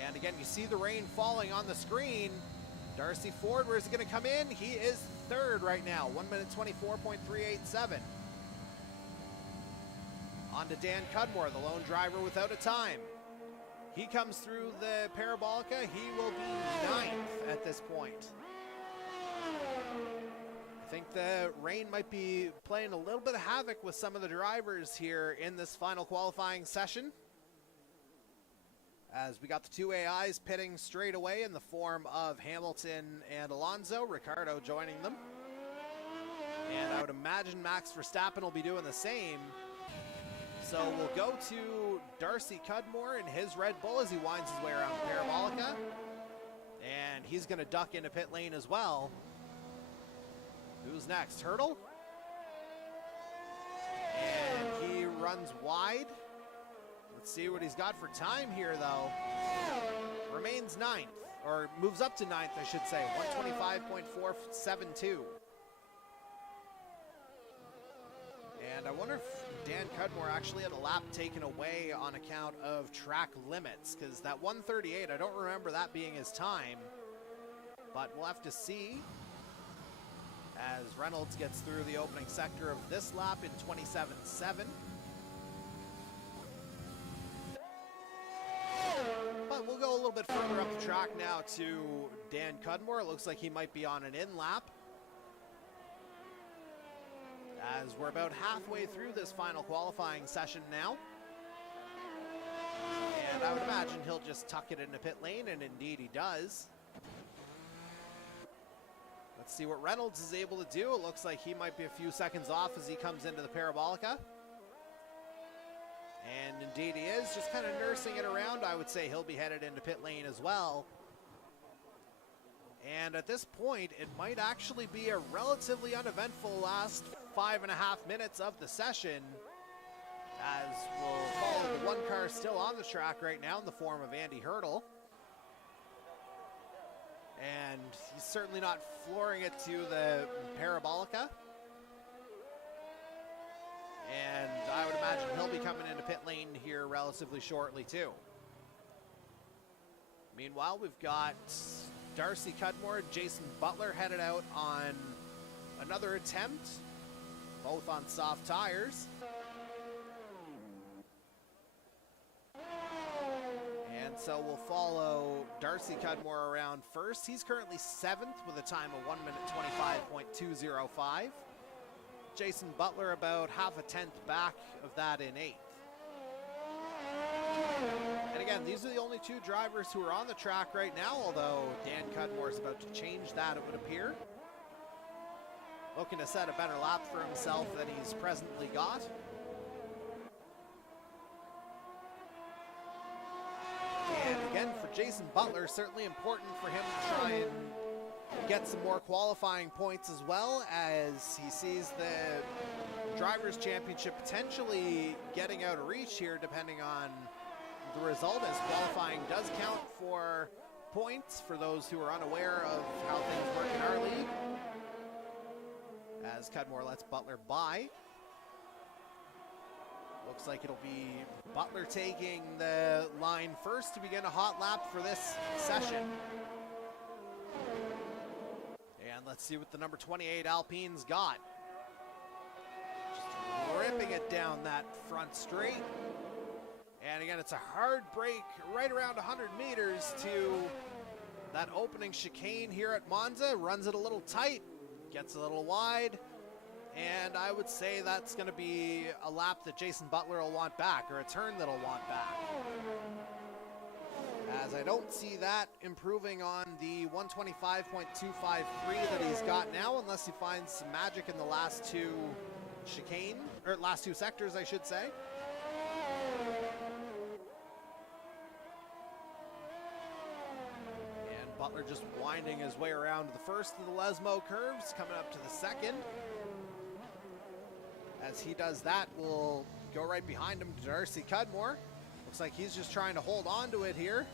And again, you see the rain falling on the screen. Darcy Ford, where's he going to come in? He is 3rd right now, 1:24.387. On to Dan Cudmore, the lone driver without a time. He comes through the Parabolica. He will be 9th at this point. I think the rain might be playing a little bit of havoc with some of the drivers here in this final qualifying session, as we got the 2 AIs pitting straight away in the form of Hamilton and Alonso, Ricciardo joining them. And I would imagine Max Verstappen will be doing the same. So we'll go to Darcy Cudmore in his Red Bull as he winds his way around the Parabolica. And he's going to duck into pit lane as well. Who's next? Hurdle? And he runs wide. Let's see what he's got for time here, though. Remains ninth, or moves up to ninth, I should say. 125.472. And I wonder if Dan Cudmore actually had a lap taken away on account of track limits, because that 138, I don't remember that being his time. But we'll have to see as Reynolds gets through the opening sector of this lap in 27.7. But we'll go a little bit further up the track now to Dan Cudmore. It looks like he might be on an in lap, as we're about halfway through this final qualifying session now. And I would imagine he'll just tuck it into pit lane, and indeed he does. Let's see what Reynolds is able to do. It looks like he might be a few seconds off as he comes into the Parabolica. And indeed he is, just kind of nursing it around. I would say he'll be headed into pit lane as well. And at this point, it might actually be a relatively uneventful last 5.5 minutes of the session, as we'll follow the one car still on the track right now in the form of Andy Hurdle. And he's certainly not flooring it to the Parabolica. And I would imagine he'll be coming into pit lane here relatively shortly too. Meanwhile, we've got Darcy Cudmore and Jason Butler headed out on another attempt, both on soft tires. And so we'll follow Darcy Cudmore around first. He's currently 7th with a time of 1 minute 25.205. Jason Butler about half a tenth back of that in 8th. And again, these are the only two drivers who are on the track right now, although Dan Cudmore is about to change that, it would appear. Looking to set a better lap for himself than he's presently got. And again, for Jason Butler, certainly important for him to try and get some more qualifying points as well, as he sees the Drivers' Championship potentially getting out of reach here, depending on the result, as qualifying does count for points for those who are unaware of how things work in our league. As Cudmore lets Butler by. Looks like it'll be Butler taking the line first to begin a hot lap for this session. And let's see what the number 28 Alpine's got. Just ripping it down that front straight. And again, it's a hard break right around 100 meters to that opening chicane here at Monza. Runs it a little tight, gets a little wide. And I would say that's going to be a lap that Jason Butler will want back, or a turn that he'll want back. As I don't see that improving on the 125.253 that he's got now, unless he finds some magic in the last two chicane, or last two sectors, I should say. And Butler just winding his way around the first of the Lesmo curves, coming up to the second. As he does that, we'll go right behind him to Darcy Cudmore. Looks like he's just trying to hold on to it here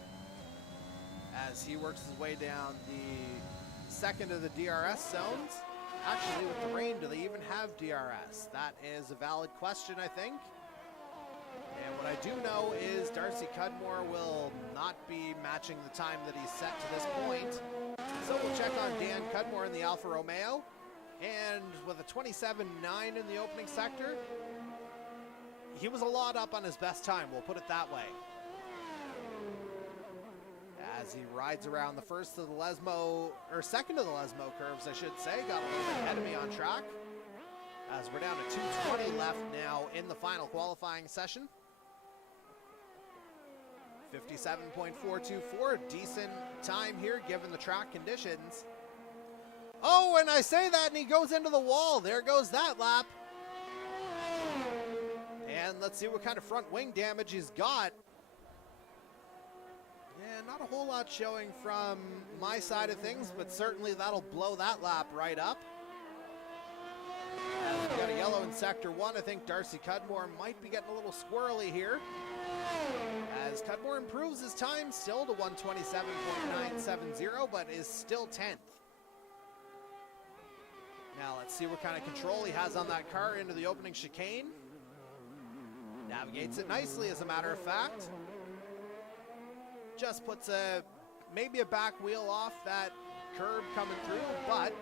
as he works his way down the second of the DRS zones. Actually, with the rain, do they even have DRS? That is a valid question, I think. And what I do know is Darcy Cudmore will not be matching the time that he's set to this point. So we'll check on Dan Cudmore in the Alfa Romeo. And with a 27.9 in the opening sector, he was a lot up on his best time, we'll put it that way. As he rides around the first of the Lesmo, or second of the Lesmo curves, I should say, got a little bit ahead of me on track. As we're down to 2:20 left now in the final qualifying session. 57.424, decent time here given the track conditions. Oh, and I say that and he goes into the wall. There goes that lap. And And let's see what kind of front wing damage he's got. Yeah, not a whole lot showing from my side of things, but certainly that'll blow that lap right up. And we've got a yellow in Sector 1. I think Darcy Cudmore might be getting a little squirrely here, as Cudmore improves his time still to 127.970, but is still 10th. Now let's see what kind of control he has on that car into the opening chicane. Navigates it nicely, as a matter of fact. Just puts maybe a back wheel off that curb coming through, but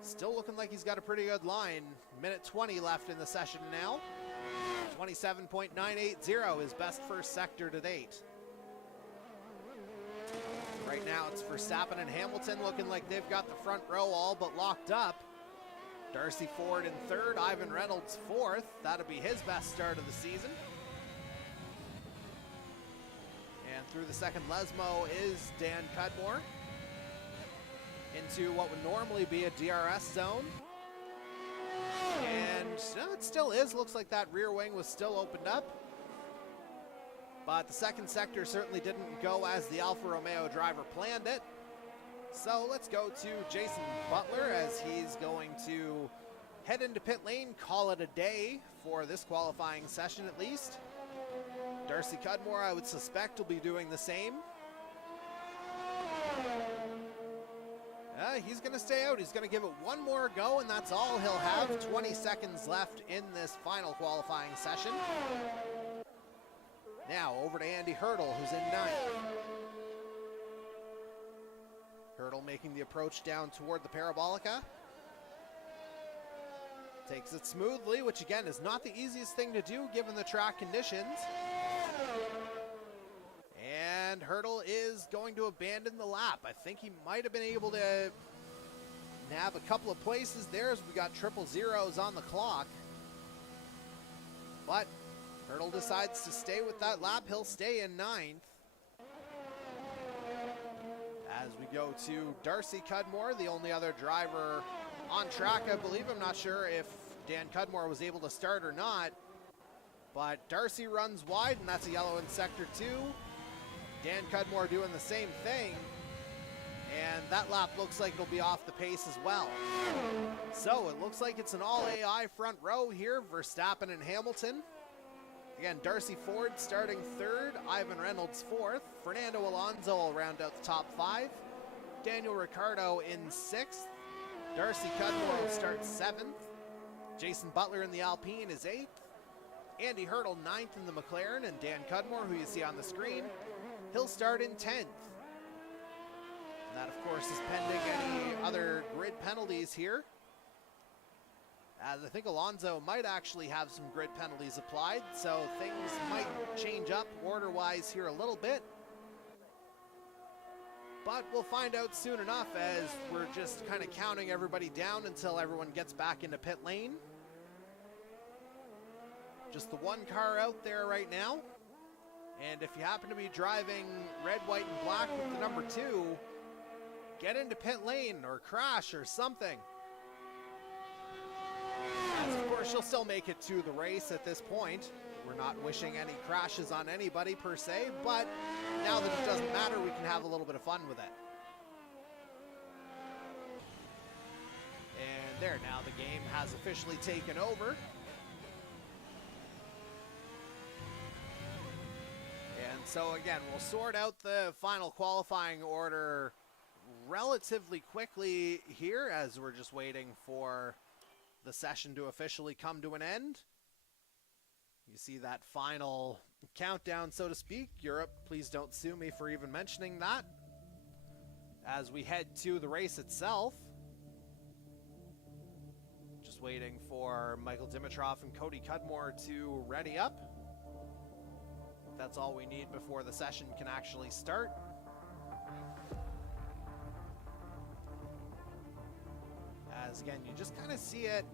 still looking like he's got a pretty good line. Minute 20 left in the session now. 27.980, his best first sector to date. Right now it's Verstappen and Hamilton looking like they've got the front row all but locked up. Darcy Ford in third, Ivan Reynolds fourth. That'll be his best start of the season. And through the second Lesmo is Dan Cudmore into what would normally be a DRS zone. And it still is. Looks like that rear wing was still opened up. But the second sector certainly didn't go as the Alfa Romeo driver planned it. So let's go to Jason Butler, as he's going to head into pit lane, call it a day for this qualifying session at least. Darcy Cudmore, I would suspect, will be doing the same. He's going to stay out. He's going to give it one more go, and that's all he'll have. 20 seconds left in this final qualifying session. Now over to Andy Hurdle, who's in ninth. Hurdle making the approach down toward the Parabolica. Takes it smoothly, which again is not the easiest thing to do given the track conditions. And Hurdle is going to abandon the lap. I think he might have been able to nab a couple of places there, as we got triple zeros on the clock. But Hurdle decides to stay with that lap. He'll stay in ninth. As we go to Darcy Cudmore, the only other driver on track, I believe. I'm not sure if Dan Cudmore was able to start or not. But Darcy runs wide, and that's a yellow in Sector 2. Dan Cudmore doing the same thing. And that lap looks like it'll be off the pace as well. So it looks like it's an all-AI front row here. Verstappen and Hamilton. Again, Darcy Ford starting third. Ivan Reynolds fourth. Fernando Alonso will round out the top five. Daniel Ricciardo in sixth. Darcy Cudmore will start seventh. Jason Butler in the Alpine is eighth. Andy Hurdle ninth in the McLaren, and Dan Cudmore, who you see on the screen, he'll start in 10th. And that, of course, is pending any other grid penalties here, as I think Alonso might actually have some grid penalties applied, so things might change up order-wise here a little bit. But we'll find out soon enough, as we're just kind of counting everybody down until everyone gets back into pit lane. Just the one car out there right now. And if you happen to be driving red, white, and black with the number 2, get into pit lane or crash or something. As of course, you'll still make it to the race at this point. We're not wishing any crashes on anybody per se, but now that it doesn't matter, we can have a little bit of fun with it. And there, now the game has officially taken over. And so again, we'll sort out the final qualifying order relatively quickly here, as we're just waiting for the session to officially come to an end. You see that final countdown, so to speak. Europe, please don't sue me for even mentioning that. As we head to the race itself. Just waiting for Michael Dimitrov and Cody Cudmore to ready up. That's all we need before the session can actually start. As again, you just kind of see it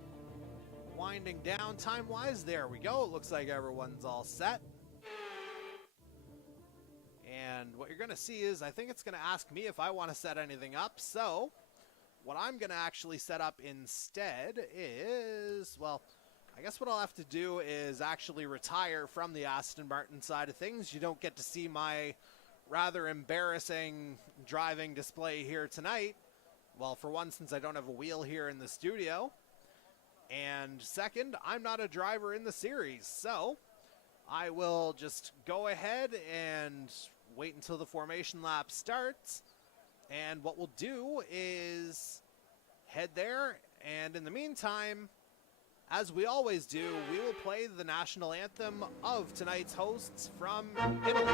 winding down time-wise. There we go. It looks like everyone's all set. And what you're going to see is, I think it's going to ask me if I want to set anything up. So what I'm going to actually set up instead is, well, I guess what I'll have to do is actually retire from the Aston Martin side of things. You don't get to see my rather embarrassing driving display here tonight. Well, for one, since I don't have a wheel here in the studio. And second, I'm not a driver in the series. So I will just go ahead and wait until the formation lap starts. And what we'll do is head there. And in the meantime, as we always do, we will play the national anthem of tonight's hosts from Italy.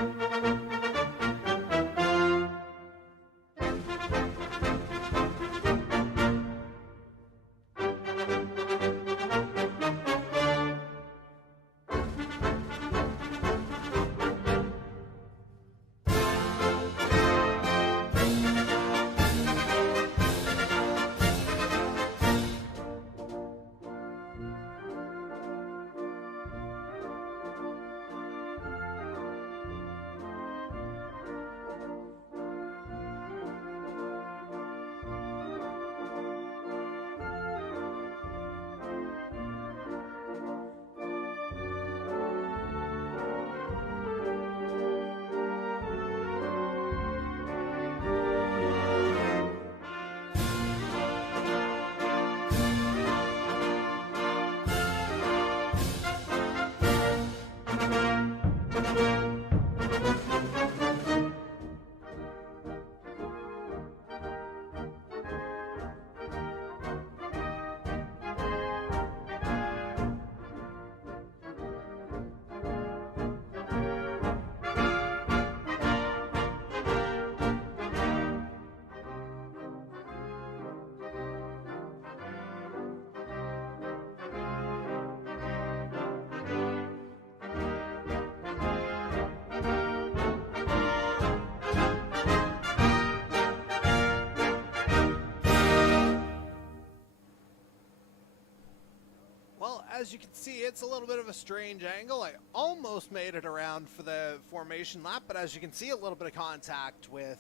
As you can see, it's a little bit of a strange angle. I almost made it around for the formation lap, but as you can see, a little bit of contact with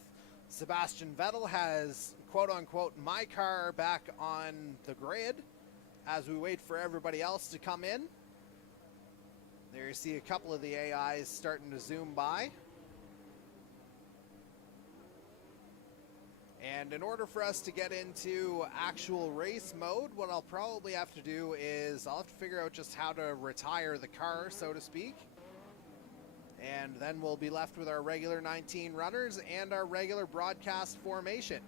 Sebastian Vettel has, quote-unquote, my car back on the grid as we wait for everybody else to come in. There you see a couple of the AIs starting to zoom by. And in order for us to get into actual race mode, what I'll probably have to do is I'll have to figure out just how to retire the car, so to speak. And then we'll be left with our regular 19 runners and our regular broadcast formation.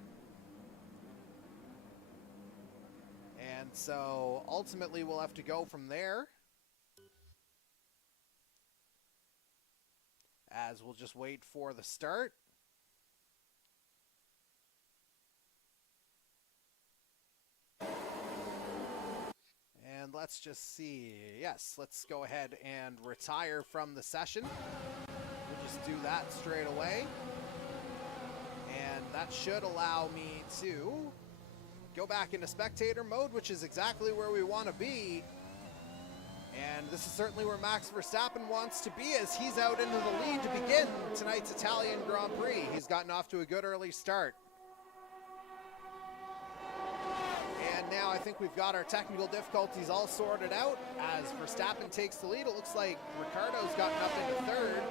And so ultimately we'll have to go from there, as we'll just wait for the start. And let's just see. Yes, let's go ahead and retire from the session. We'll just do that straight away. And that should allow me to go back into spectator mode, which is exactly where we want to be. And this is certainly where Max Verstappen wants to be, as he's out into the lead to begin tonight's Italian Grand Prix. He's gotten off to a good early start. And now I think we've got our technical difficulties all sorted out as Verstappen takes the lead. It looks like Ricciardo's gotten up into third,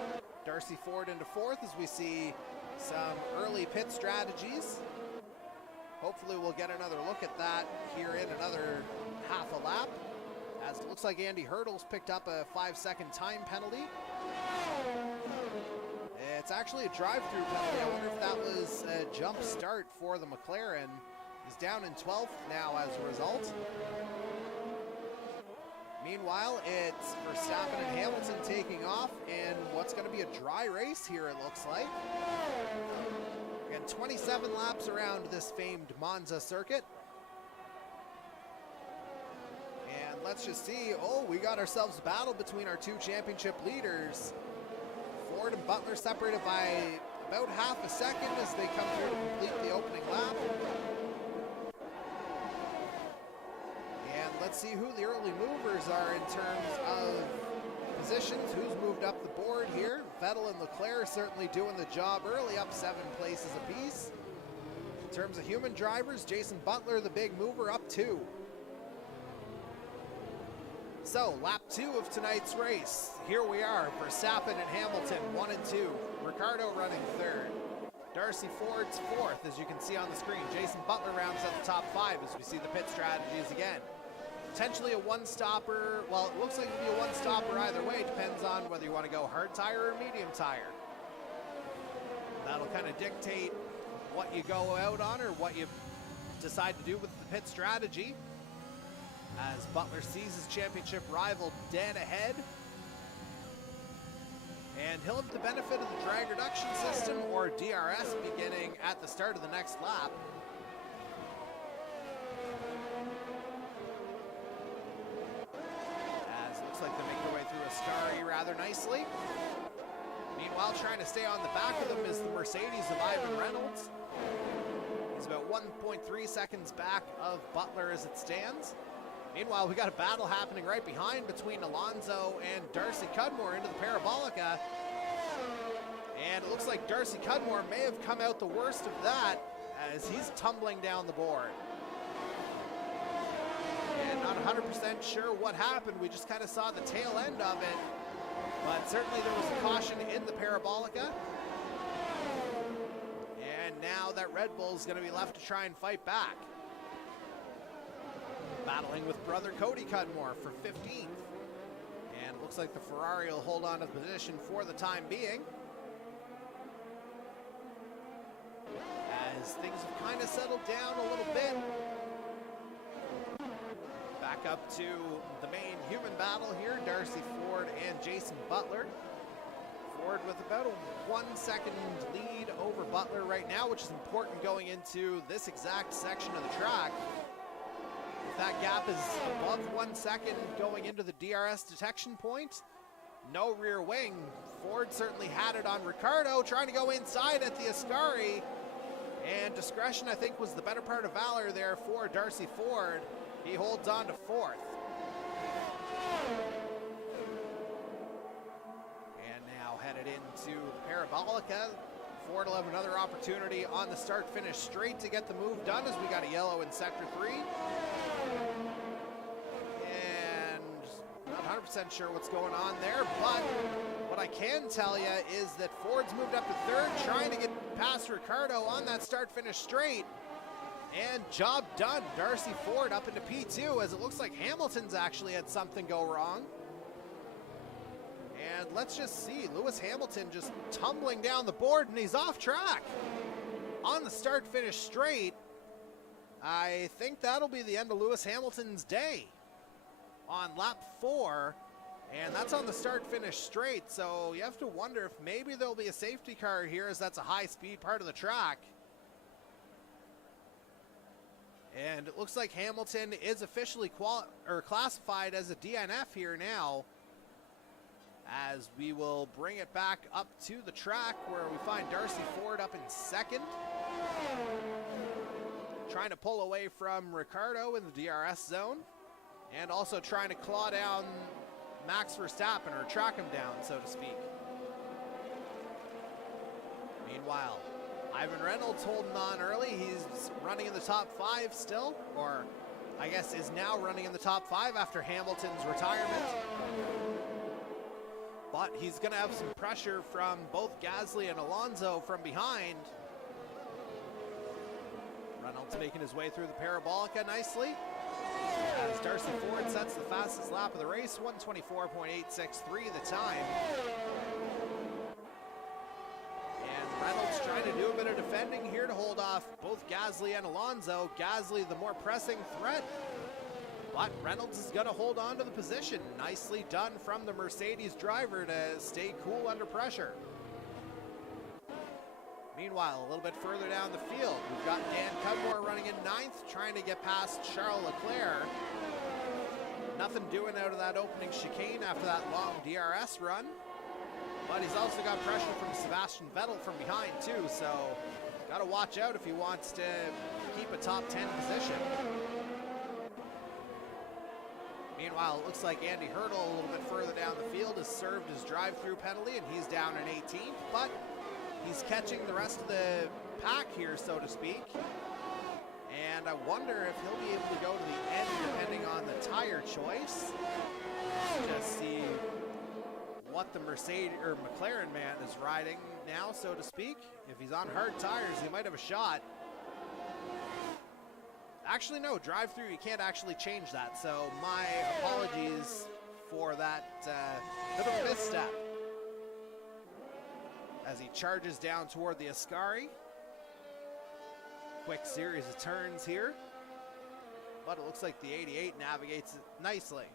Darcy Ford into fourth, as we see some early pit strategies. Hopefully we'll get another look at that here in another half a lap, as it looks like Andy Hurdle's picked up a 5-second time penalty. It's actually a drive-through penalty. I wonder if that was a jump start for the McLaren. He's down in 12th now as a result. Meanwhile, it's Verstappen and Hamilton taking off in what's going to be a dry race here, it looks like. Again, 27 laps around this famed Monza circuit. And let's just see, oh, we got ourselves a battle between our two championship leaders. Ford and Butler separated by about half a second as they come through to complete the opening lap. Let's see who the early movers are in terms of positions, who's moved up the board here. Vettel and Leclerc certainly doing the job early, up 7 places apiece. In terms of human drivers, Jason Butler, the big mover, up 2. So, lap 2 of tonight's race. Here we are, Verstappen and Hamilton, 1 and 2. Ricciardo running 3rd. Darcy Ford's 4th, as you can see on the screen. Jason Butler rounds out the top 5 as we see the pit strategies again. Potentially a one-stopper. Well, it looks like it'll be a one-stopper either way. Depends on whether you want to go hard tire or medium tire. That'll kind of dictate what you go out on or what you decide to do with the pit strategy. As Butler sees his championship rival dead ahead. And he'll have the benefit of the drag reduction system, or DRS, beginning at the start of the next lap. As it looks like they make their way through Ascari rather nicely. Meanwhile, trying to stay on the back of them is the Mercedes of Ivan Reynolds. He's about 1.3 seconds back of Butler as it stands. Meanwhile, we got a battle happening right behind between Alonso and Darcy Cudmore into the Parabolica. And it looks like Darcy Cudmore may have come out the worst of that as he's tumbling down the board. And not 100% sure what happened. We just kind of saw the tail end of it. But certainly there was a caution in the Parabolica. And now that Red Bull's going to be left to try and fight back. Battling with brother Cody Cudmore for 15th. And it looks like the Ferrari will hold on to the position for the time being. As things have kind of settled down a little bit. Back up to the main human battle here, Darcy Ford and Jason Butler. Ford with about a 1 second lead over Butler right now, which is important going into this exact section of the track. If that gap is above 1 second going into the DRS detection point, no rear wing. Ford certainly had it on Ricciardo, trying to go inside at the Ascari. And discretion, I think, was the better part of valor there for Darcy Ford. He holds on to 4th. And now headed into Parabolica. Ford will have another opportunity on the start-finish straight to get the move done, as we got a yellow in Sector 3. And not 100% sure what's going on there, but what I can tell you is that Ford's moved up to 3rd, trying to get past Ricciardo on that start-finish straight. And job done. Darcy Ford up into P2, as it looks like Hamilton's actually had something go wrong. And let's just see, Lewis Hamilton just tumbling down the board, and he's off track on the start-finish straight. I think that'll be the end of Lewis Hamilton's day on lap 4, and that's on the start-finish straight. So you have to wonder if maybe there'll be a safety car here, as that's a high-speed part of the track. And it looks like Hamilton is officially classified as a DNF here now, as we will bring it back up to the track where we find Darcy Ford up in 2nd. Trying to pull away from Ricciardo in the DRS zone, and also trying to claw down Max Verstappen, or track him down, so to speak. Meanwhile, Ivan Reynolds holding on early. He's running in the top 5 still, or I guess is now running in the top 5 after Hamilton's retirement. But he's going to have some pressure from both Gasly and Alonso from behind. Reynolds making his way through the Parabolica nicely, as Darcy Ford sets the fastest lap of the race, 1:24.863 the time. Reynolds trying to do a bit of defending here to hold off both Gasly and Alonso. Gasly the more pressing threat, but Reynolds is going to hold on to the position. Nicely done from the Mercedes driver to stay cool under pressure. Meanwhile, a little bit further down the field, we've got Dan Cudmore running in 9th, trying to get past Charles Leclerc. Nothing doing out of that opening chicane after that long DRS run. But he's also got pressure from Sebastian Vettel from behind too, so got to watch out if he wants to keep a top 10 position. Meanwhile, it looks like Andy Hurdle a little bit further down the field has served his drive-through penalty, and he's down in 18th, but he's catching the rest of the pack here, so to speak. And I wonder if he'll be able to go to the end depending on the tire choice. Just see what the Mercedes or McLaren man is riding now, so to speak. If he's on hard tires, he might have a shot. Actually, no, drive-through, you can't actually change that. So my apologies for that bit of a misstep. As he charges down toward the Ascari. Quick series of turns here. But it looks like the 88 navigates it nicely.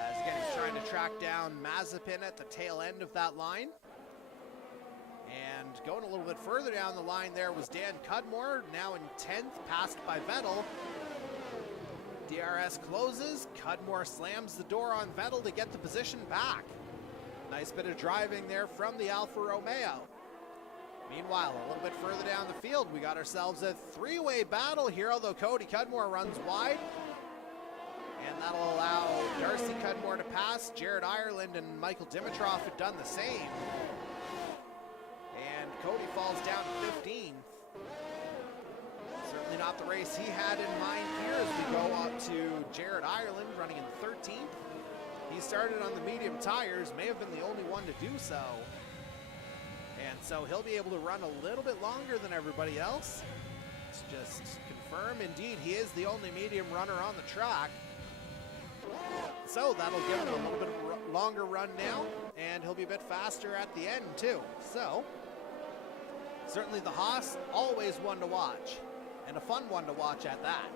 As again, he's trying to track down Mazepin at the tail end of that line. And going a little bit further down the line there was Dan Cudmore, now in 10th, passed by Vettel. DRS closes, Cudmore slams the door on Vettel to get the position back. Nice bit of driving there from the Alfa Romeo. Meanwhile, a little bit further down the field, we got ourselves a three-way battle here, although Cody Cudmore runs wide. And that'll allow Darcy Cudmore to pass. Jared Ireland and Michael Dimitrov had done the same. And Cody falls down to 15th. Certainly not the race he had in mind here as we go up to Jared Ireland running in 13th. He started on the medium tires, may have been the only one to do so. And so he'll be able to run a little bit longer than everybody else. Let's just confirm, indeed, he is the only medium runner on the track. So that'll give him a little bit of a longer run now, and he'll be a bit faster at the end too. So certainly the Haas, always one to watch, and a fun one to watch at that.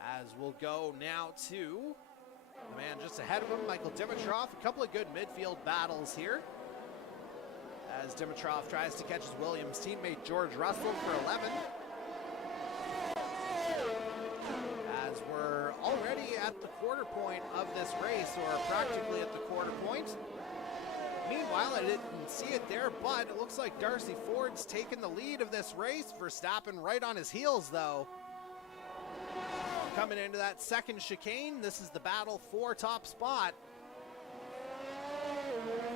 As we'll go now to the man just ahead of him, Michael Dimitrov. A couple of good midfield battles here. As Dimitrov tries to catch his Williams teammate George Russell for 11. As we're already at the quarter point of this race, or practically at the quarter point. Meanwhile, I didn't see it there, but it looks like Darcy Ford's taken the lead of this race. Verstappen right on his heels, though. Coming into that second chicane, this is the battle for top spot.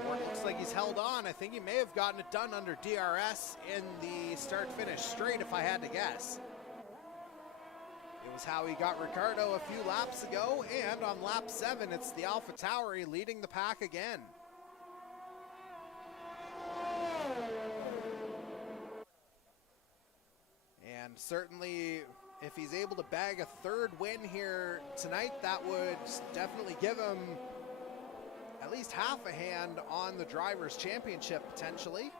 Ford looks like he's held on. I think he may have gotten it done under DRS in the start-finish straight, if I had to guess. It was how he got Ricciardo a few laps ago, and on lap 7, it's the AlphaTauri leading the pack again. And certainly, if he's able to bag a third win here tonight, that would definitely give him at least half a hand on the Drivers' Championship, potentially.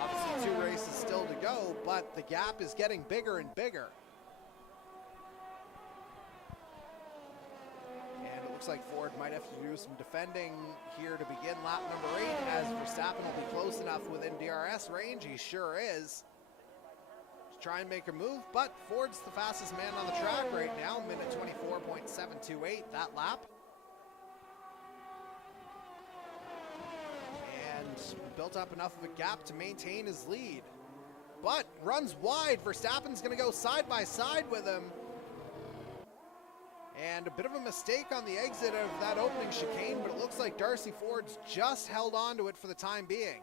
Obviously, 2 races still to go, but the gap is getting bigger and bigger. And it looks like Ford might have to do some defending here to begin lap number 8, as Verstappen will be close enough within DRS range. He sure is. Try and make a move, but Ford's the fastest man on the track right now, minute 24.728 that lap. And built up enough of a gap to maintain his lead, but runs wide. Verstappen's going to go side by side with him. And a bit of a mistake on the exit of that opening chicane, but it looks like Darcy Ford's just held on to it for the time being.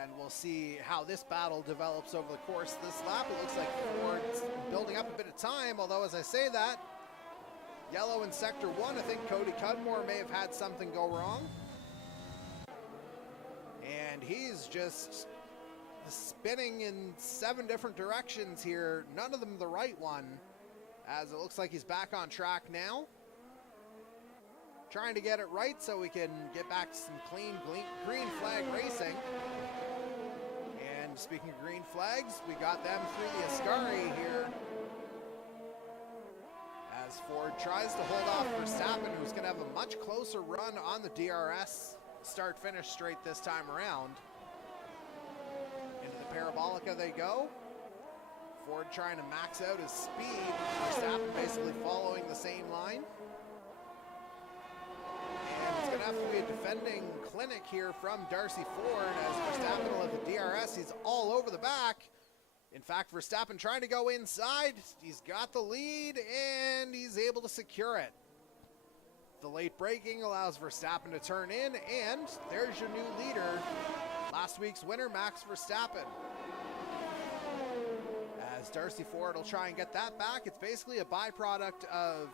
And we'll see how this battle develops over the course of this lap. It looks like Ford's building up a bit of time, although as I say that, yellow in sector 1, I think Cody Cudmore may have had something go wrong. And he's just spinning in 7 different directions here, none of them the right one, as it looks like he's back on track now. Trying to get it right so we can get back to some clean green flag racing. And speaking of green flags, we got them through the Ascari here. As Ford tries to hold off Verstappen, who's going to have a much closer run on the DRS start-finish straight this time around. Into the Parabolica they go. Ford trying to max out his speed. Verstappen basically following the same line. And it's going to have to be a defending clinic here from Darcy Ford, as Verstappen will have the DRS. He's all over the back. In fact, Verstappen trying to go inside. He's got the lead, and he's able to secure it. The late braking allows Verstappen to turn in, and there's your new leader, last week's winner, Max Verstappen. As Darcy Ford will try and get that back. It's basically a byproduct of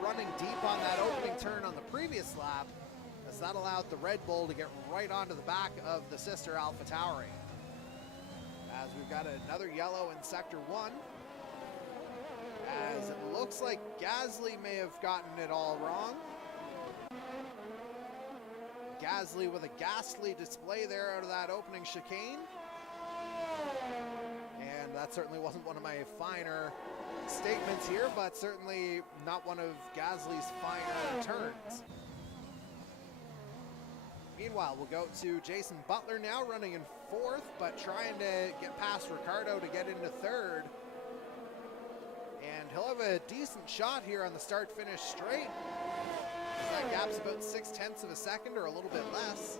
running deep on that opening turn on the previous lap, as that allowed the Red Bull to get right onto the back of the sister AlphaTauri. As we've got another yellow in Sector 1, as it looks like Gasly may have gotten it all wrong. Gasly with a ghastly display there out of that opening chicane. And that certainly wasn't one of my finer statements here, but certainly not one of Gasly's finer turns. Meanwhile, we'll go to Jason Butler now, running in 4th, but trying to get past Ricciardo to get into 3rd. And he'll have a decent shot here on the start-finish straight. That gap's about 0.6 of a second or a little bit less.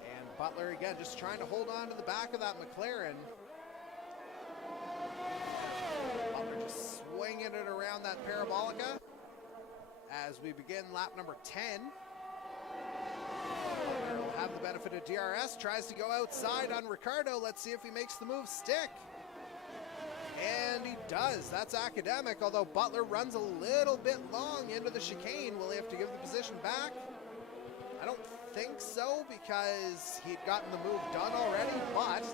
And Butler, again, just trying to hold on to the back of that McLaren. Butler just swinging it around that parabolica as we begin lap number 10. Butler will have the benefit of DRS, tries to go outside on Ricciardo. Let's see if he makes the move stick. And he does. That's academic, although Butler runs a little bit long into the chicane. Will he have to give the position back? I don't think so, because he'd gotten the move done already, but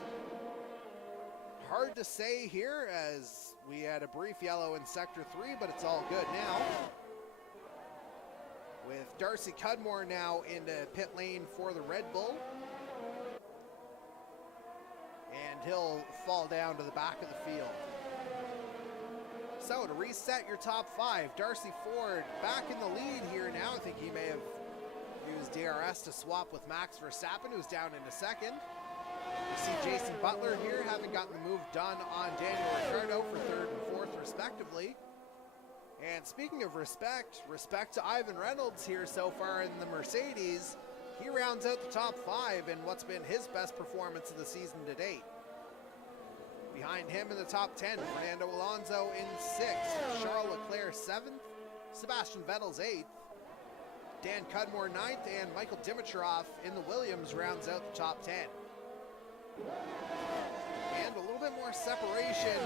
hard to say here, as we had a brief yellow in Sector 3, but it's all good now. With Darcy Cudmore now into pit lane for the Red Bull. And he'll fall down to the back of the field. So to reset your top 5, Darcy Ford back in the lead here now. I think he may have used DRS to swap with Max Verstappen, who's down into 2nd. You see Jason Butler here, having gotten the move done on Daniel Ricciardo for 3rd and 4th respectively. And speaking of respect to Ivan Reynolds here so far in the Mercedes. He rounds out the top 5 in what's been his best performance of the season to date. Behind him in the top 10, Fernando Alonso in 6th, Charles Leclerc 7th, Sebastian Vettel's 8th, Dan Cudmore 9th, and Michael Dimitrov in the Williams rounds out the top 10. And a little bit more separation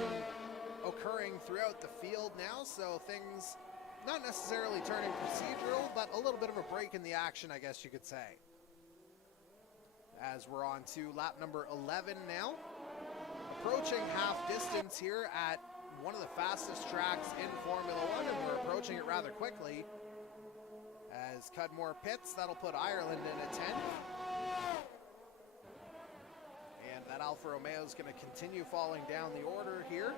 occurring throughout the field now, so things not necessarily turning procedural, but a little bit of a break in the action, I guess you could say. As we're on to lap number 11 now. Approaching half distance here at one of the fastest tracks in Formula One, and we're approaching it rather quickly. As Cudmore pits, that'll put Ireland in at 10th. And that Alfa Romeo is going to continue falling down the order here.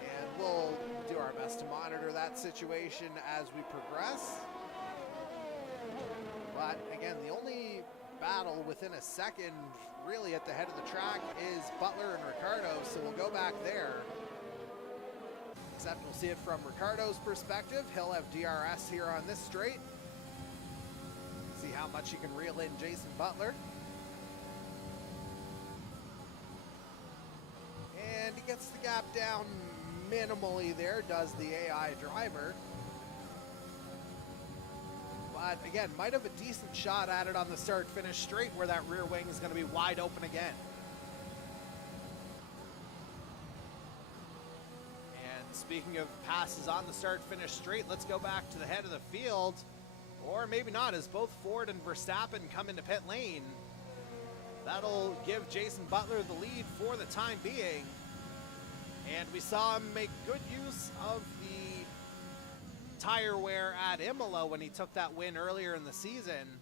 And we'll do our best to monitor that situation as we progress. But again, the only battle within a second really at the head of the track is Butler and Ricciardo, so we'll go back there. Except we'll see it from Ricciardo's perspective. He'll have DRS here on this straight. See how much he can reel in Jason Butler. And he gets the gap down minimally there, does the AI driver. But again, might have a decent shot at it on the start-finish straight, where that rear wing is going to be wide open again. And speaking of passes on the start-finish straight, let's go back to the head of the field. Or maybe not, as both Ford and Verstappen come into pit lane. That'll give Jason Butler the lead for the time being. And we saw him make good use of the tire wear at Imola when he took that win earlier in the season.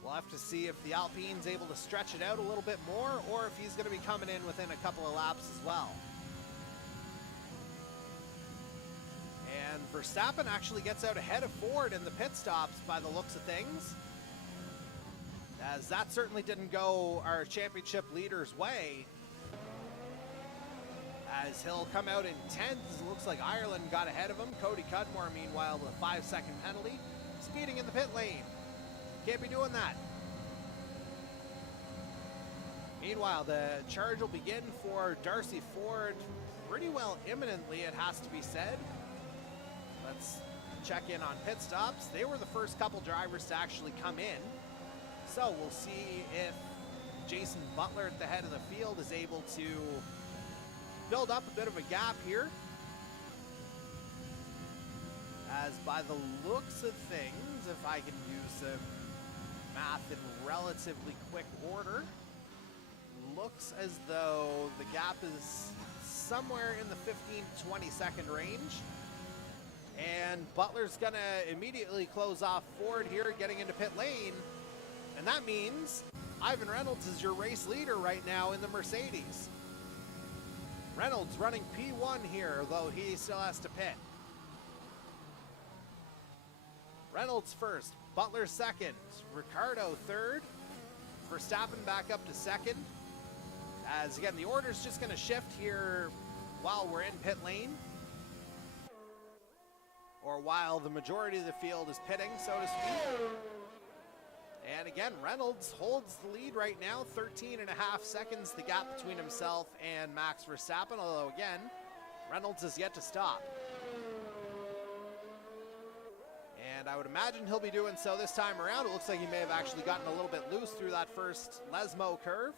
We'll have to see if the Alpine's able to stretch it out a little bit more, or if he's going to be coming in within a couple of laps as well. And Verstappen actually gets out ahead of Ford in the pit stops by the looks of things, as that certainly didn't go our championship leader's way. As he'll come out in 10th, it looks like Ireland got ahead of him. Cody Cudmore, meanwhile, with a 5-second penalty, speeding in the pit lane. Can't be doing that. Meanwhile, the charge will begin for Darcy Ford pretty well imminently, it has to be said. Let's check in on pit stops. They were the first couple drivers to actually come in. So we'll see if Jason Butler at the head of the field is able to build up a bit of a gap here. As by the looks of things, if I can use the math in relatively quick order, looks as though the gap is somewhere in the 15 to 20 second range. And Butler's gonna immediately close off Ford here, getting into pit lane. And that means Ivan Reynolds is your race leader right now in the Mercedes. Reynolds running P1 here, though he still has to pit. Reynolds first, Butler second, Ricardo third, Verstappen back up to second. As again, the order's just gonna shift here while we're in pit lane, or while the majority of the field is pitting, so to speak. And again, Reynolds holds the lead right now, 13 and a half seconds, the gap between himself and Max Verstappen, although again, Reynolds is yet to stop. And I would imagine he'll be doing so this time around. It looks like he may have actually gotten a little bit loose through that first Lesmo curve.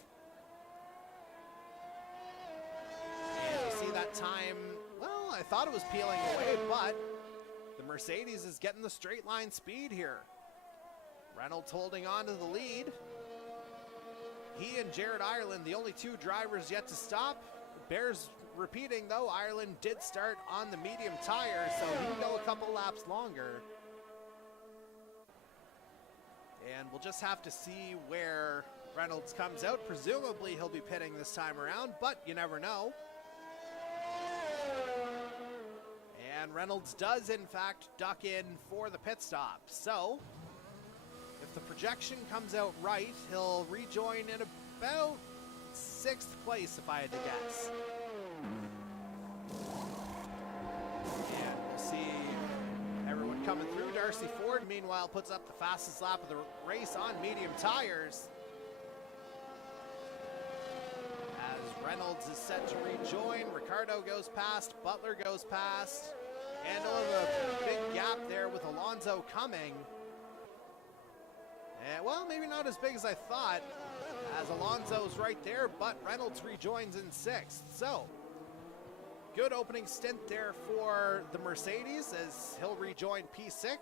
And you see that time, well, I thought it was peeling away, but the Mercedes is getting the straight line speed here. Reynolds holding on to the lead. He and Jared Ireland, the only two drivers yet to stop. Bears repeating though, Ireland did start on the medium tire, so he can go a couple laps longer. And we'll just have to see where Reynolds comes out. Presumably he'll be pitting this time around, but you never know. And Reynolds does in fact duck in for the pit stop. So if the projection comes out right, he'll rejoin in about 6th place if I had to guess. And we'll see everyone coming through. Darcy Ford, meanwhile, puts up the fastest lap of the race on medium tires. As Reynolds is set to rejoin, Ricardo goes past, Butler goes past, and a big gap there with Alonso coming. And, well, maybe not as big as I thought, as Alonso's right there, but Reynolds rejoins in 6th. So, good opening stint there for the Mercedes as he'll rejoin P6.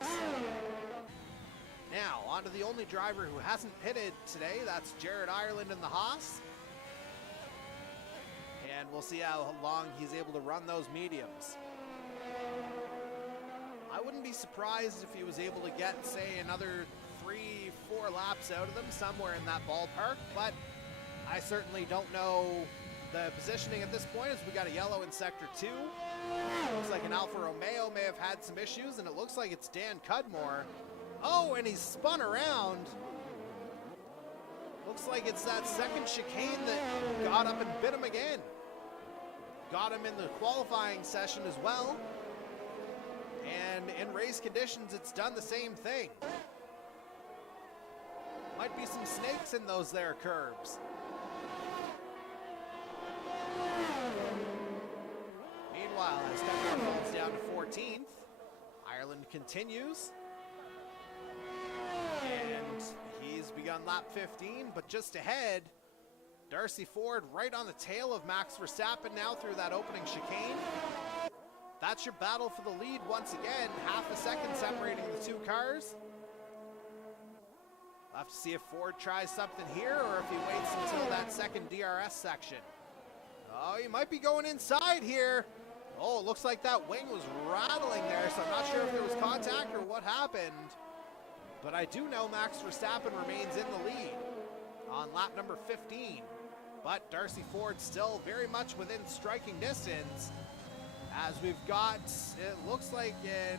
Now, on to the only driver who hasn't pitted today. That's Jared Ireland in the Haas. And we'll see how long he's able to run those mediums. I wouldn't be surprised if he was able to get, say, another 3-4 laps out of them, somewhere in that ballpark, but I certainly don't know the positioning at this point, as we got a yellow in sector 2. Looks like an Alfa Romeo may have had some issues, and it looks like it's Dan Cudmore. Oh, and he's spun around. Looks like it's that second chicane that got up and bit him again. Got him in the qualifying session as well. And in race conditions, it's done the same thing. Might be some snakes in those there curbs. Meanwhile, as Cudmore falls down to 14th, Ireland continues. And he's begun lap 15, but just ahead, Darcy Ford right on the tail of Max Verstappen now through that opening chicane. That's your battle for the lead once again, half a second separating the two cars. We'll have to see if Ford tries something here or if he waits until that second DRS section. Oh, he might be going inside here. Oh, it looks like that wing was rattling there, so I'm not sure if there was contact or what happened. But I do know Max Verstappen remains in the lead on lap number 15. But Darcy Ford still very much within striking distance, as we've got, it looks like is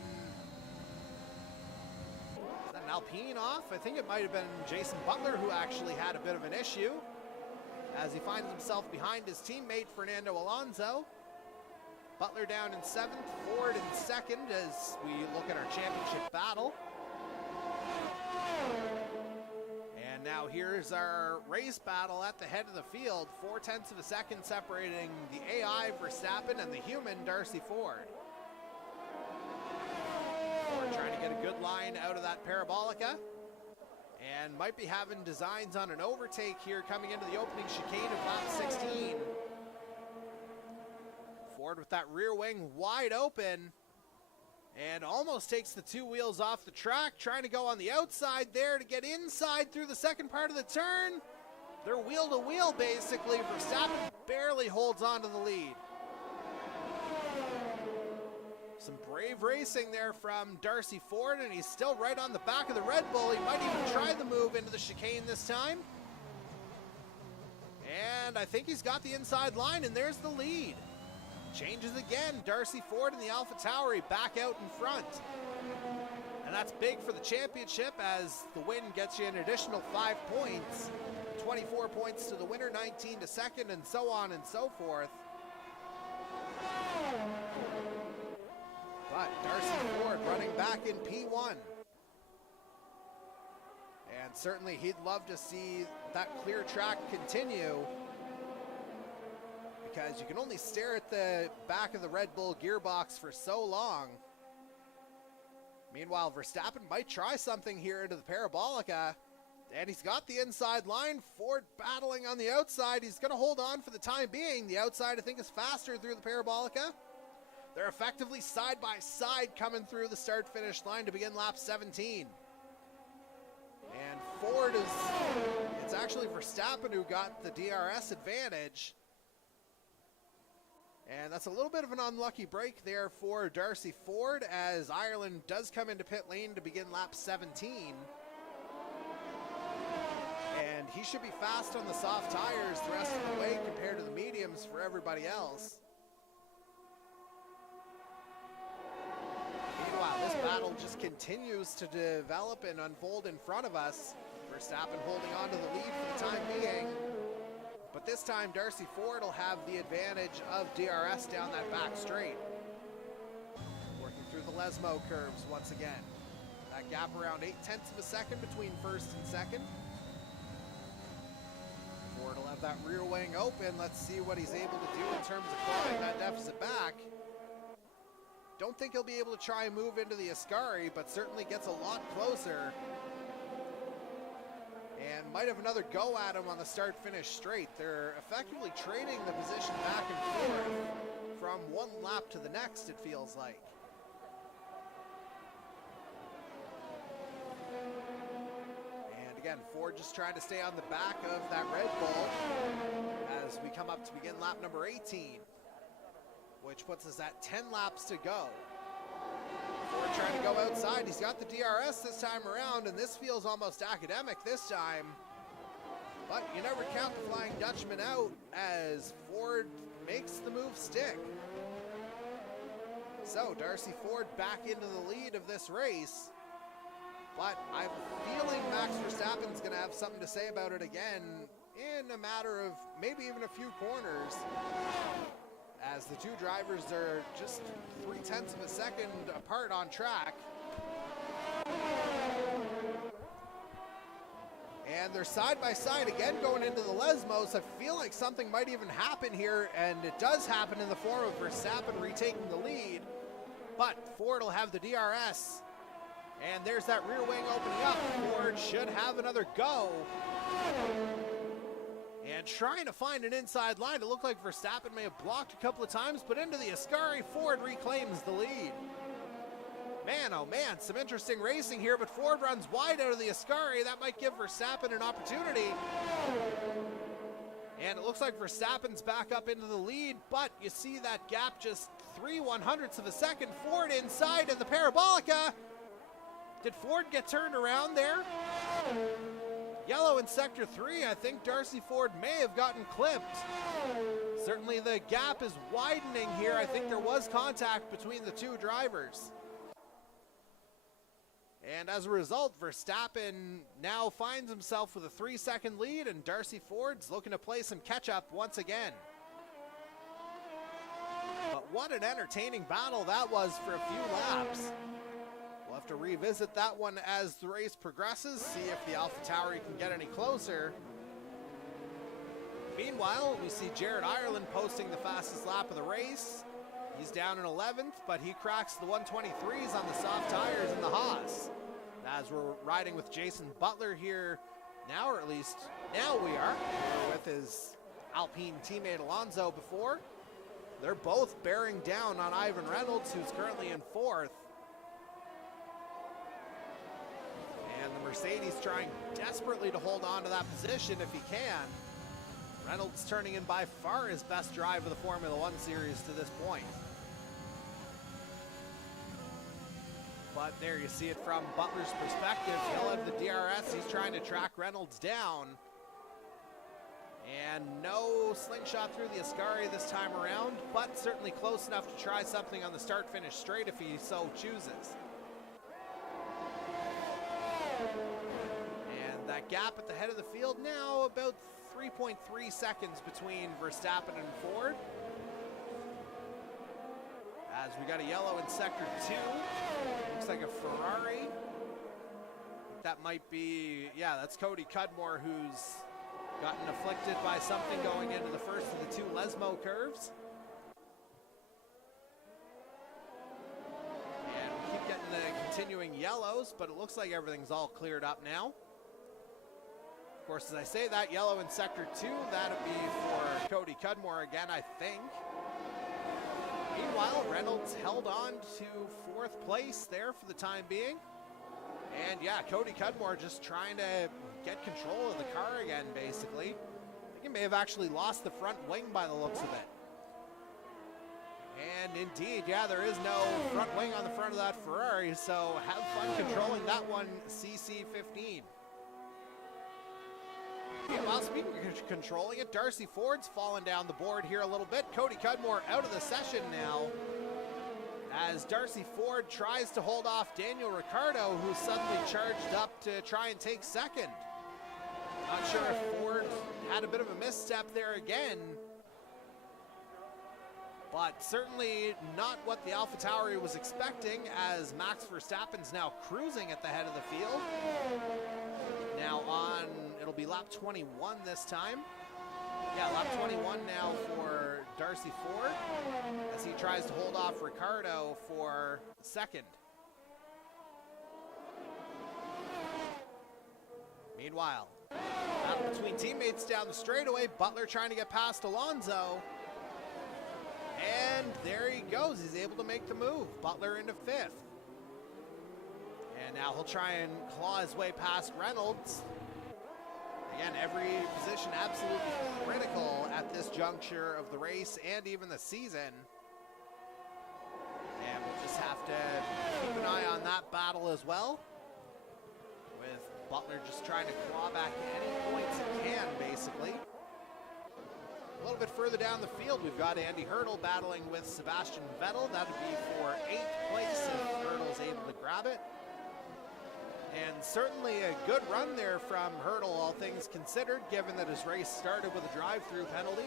that an Alpine off? I think it might have been Jason Butler who actually had a bit of an issue, as he finds himself behind his teammate Fernando Alonso. Butler down in 7th, Ford in 2nd as we look at our championship battle. And now Now here's our race battle at the head of the field. 0.4 of a second separating the AI Verstappen and the human Darcy Ford. Ford trying to get a good line out of that parabolica. And might be having designs on an overtake here coming into the opening chicane of lap 16. Ford with that rear wing wide open. And almost takes the two wheels off the track, trying to go on the outside there to get inside through the second part of the turn. They're wheel to wheel basically. Verstappen barely holds on to the lead. Some brave racing there from Darcy Ford, and he's still right on the back of the Red Bull. He might even try the move into the chicane this time. And I think he's got the inside line, and there's the lead. Changes again, Darcy Ford and the AlphaTauri back out in front. And that's big for the championship as the win gets you an additional 5 points. 24 points to the winner, 19 to second, and so on and so forth. But Darcy Ford running back in P1. And certainly he'd love to see that clear track continue, because you can only stare at the back of the Red Bull gearbox for so long. Meanwhile, Verstappen might try something here into the parabolica, and he's got the inside line. Ford battling on the outside. He's going to hold on for the time being. The outside, I think, is faster through the parabolica. They're effectively side by side coming through the start-finish line to begin lap 17. And Ford it's actually Verstappen who got the DRS advantage. And that's a little bit of an unlucky break there for Darcy Ford, as Ireland does come into pit lane to begin lap 17. And he should be fast on the soft tires the rest of the way compared to the mediums for everybody else. Meanwhile, this battle just continues to develop and unfold in front of us. Verstappen holding on to the lead for the time being. But this time, Darcy Ford will have the advantage of DRS down that back straight. Working through the Lesmo curves once again. That gap around 0.8 of a second between first and second. Ford will have that rear wing open. Let's see what he's able to do in terms of clawing that deficit back. Don't think he'll be able to try and move into the Ascari, but certainly gets a lot closer. And might have another go at him on the start-finish straight. They're effectively trading the position back and forth from one lap to the next, it feels like. And again, Ford just trying to stay on the back of that Red Bull as we come up to begin lap number 18, which puts us at 10 laps to go. Ford trying to go outside. He's got the DRS this time around, and this feels almost academic this time. But you never count the Flying Dutchman out as Ford makes the move stick. So Darcy Ford back into the lead of this race. But I'm feeling Max Verstappen's going to have something to say about it again in a matter of maybe even a few corners, as the two drivers are just 0.3 of a second apart on track. And they're side by side again going into the Lesmos. I feel like something might even happen here, and it does happen in the form of Verstappen retaking the lead. But Ford will have the DRS. And there's that rear wing opening up. Ford should have another go. And trying to find an inside line. It looked like Verstappen may have blocked a couple of times, but into the Ascari, Ford reclaims the lead. Man, oh man, some interesting racing here, but Ford runs wide out of the Ascari. That might give Verstappen an opportunity. And it looks like Verstappen's back up into the lead, but you see that gap just 0.03 of a second. Ford inside of the parabolica. Did Ford get turned around there? Yellow in sector 3, I think Darcy Ford may have gotten clipped. Certainly the gap is widening here. I think there was contact between the two drivers. And as a result, Verstappen now finds himself with a 3-second lead, and Darcy Ford's looking to play some catch-up once again. But what an entertaining battle that was for a few laps. Well, have to revisit that one as the race progresses, see if the AlphaTauri can get any closer. Meanwhile, we see Jared Ireland posting the fastest lap of the race. He's down in 11th, but he cracks the 123s on the soft tires in the Haas. As we're riding with Jason Butler here now, or at least now we are, with his Alpine teammate Alonso before. They're both bearing down on Ivan Reynolds, who's currently in 4th. And the Mercedes trying desperately to hold on to that position if he can. Reynolds turning in by far his best drive of the Formula One series to this point. But there you see it from Butler's perspective. He'll have the DRS, he's trying to track Reynolds down. And no slingshot through the Ascari this time around, but certainly close enough to try something on the start-finish straight if he so chooses. And that gap at the head of the field now about 3.3 seconds between Verstappen and Ford. As we got a yellow in sector 2. Looks like a Ferrari. That might be, yeah, that's Cody Cudmore, who's gotten afflicted by something going into the first of the 2 Lesmo curves. And we keep getting the continuing yellows, but it looks like everything's all cleared up now. Of course, as I say that, yellow in sector 2, that'd be for Cody Cudmore again, I think. Meanwhile, Reynolds held on to 4th place there for the time being. And yeah, Cody Cudmore just trying to get control of the car again, basically. I think he may have actually lost the front wing by the looks of it. And indeed, yeah, there is no front wing on the front of that Ferrari, so have fun controlling that one, CC15. Meanwhile, speaking of controlling it, Darcy Ford's fallen down the board here a little bit. Cody Cudmore out of the session now, as Darcy Ford tries to hold off Daniel Ricciardo, who's suddenly charged up to try and take second. Not sure if Ford had a bit of a misstep there again, but certainly not what the AlphaTauri was expecting, as Max Verstappen's now cruising at the head of the field. Now on, it'll be lap 21 this time. Yeah, lap 21 now for Darcy Ford, as he tries to hold off Ricciardo for second. Meanwhile, battle between teammates down the straightaway. Butler trying to get past Alonso. And there he goes. He's able to make the move. Butler into 5th. And now he'll try and claw his way past Reynolds. Again, every position absolutely critical at this juncture of the race and even the season. And we'll just have to keep an eye on that battle as well, with Butler just trying to claw back any points he can, basically. A little bit further down the field, we've got Andy Hurdle battling with Sebastian Vettel. That would be for 8th place if Hurdle's able to grab it. And certainly a good run there from Hurdle, all things considered, given that his race started with a drive-through penalty.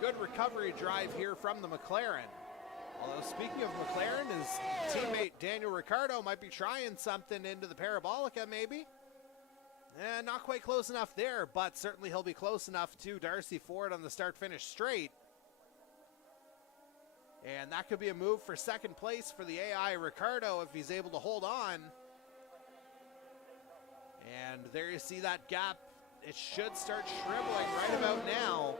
Good recovery drive here from the McLaren. Although speaking of McLaren, his teammate Daniel Ricciardo might be trying something into the Parabolica maybe. Not quite close enough there, but certainly he'll be close enough to Darcy Ford on the start-finish straight. And that could be a move for second place for the AI Ricciardo if he's able to hold on. And there you see that gap. It should start shriveling right about now.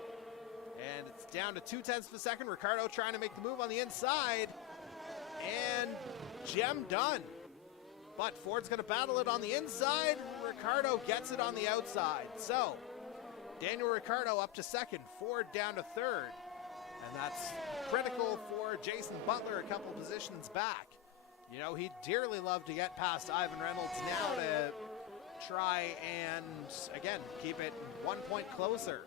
And it's down to 0.2 of a second. Ricciardo trying to make the move on the inside. And gem done. But Ford's going to battle it on the inside. Ricciardo gets it on the outside. So, Daniel Ricciardo up to second. Ford down to third. And that's critical for Jason Butler a couple positions back. You know, he'd dearly love to get past Ivan Reynolds now to try and, again, keep it 1 point closer.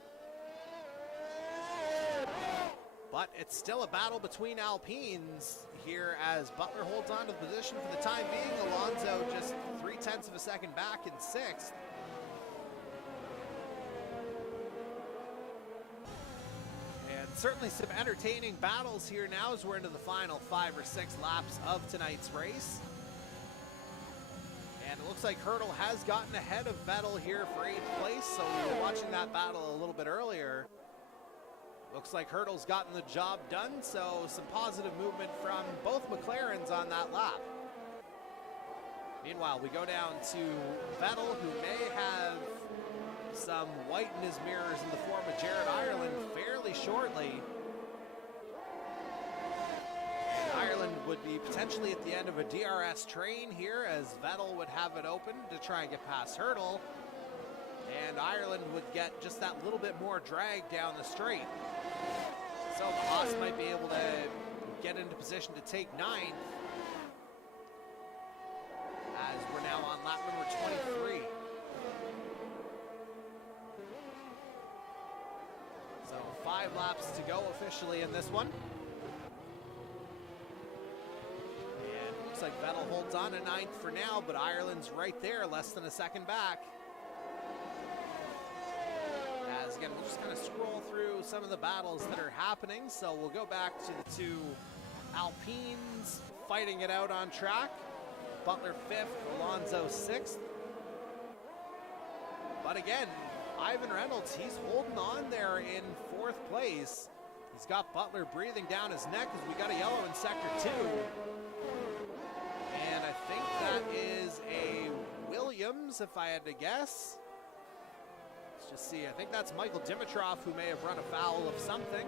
But it's still a battle between Alpines here as Butler holds on to the position for the time being. Alonso just 0.3 of a second back in 6th. And certainly some entertaining battles here now as we're into the final 5 or 6 laps of tonight's race. And it looks like Hurdle has gotten ahead of Vettel here for 8th place, so we were watching that battle a little bit earlier. Looks like Hurdle's gotten the job done, so some positive movement from both McLarens on that lap. Meanwhile, we go down to Vettel, who may have some white in his mirrors in the form of Jared Ireland fairly shortly. Ireland would be potentially at the end of a DRS train here, as Vettel would have it open to try and get past Hurdle. And Ireland would get just that little bit more drag down the straight. So the Haas might be able to get into position to take 9th, as we're now on lap number 23. So 5 laps to go officially in this one. And looks like Vettel holds on to 9th for now, but Ireland's right there, less than a second back. As again, we'll just kind of scroll through some of the battles that are happening. So we'll go back to the 2 Alpines fighting it out on track. Butler 5th, Alonso 6th. But again, Ivan Reynolds, he's holding on there in 4th place. He's got Butler breathing down his neck as we got a yellow in sector 2. And I think that is a Williams, if I had to guess. Let's just see, I think that's Michael Dimitrov, who may have run afoul of something.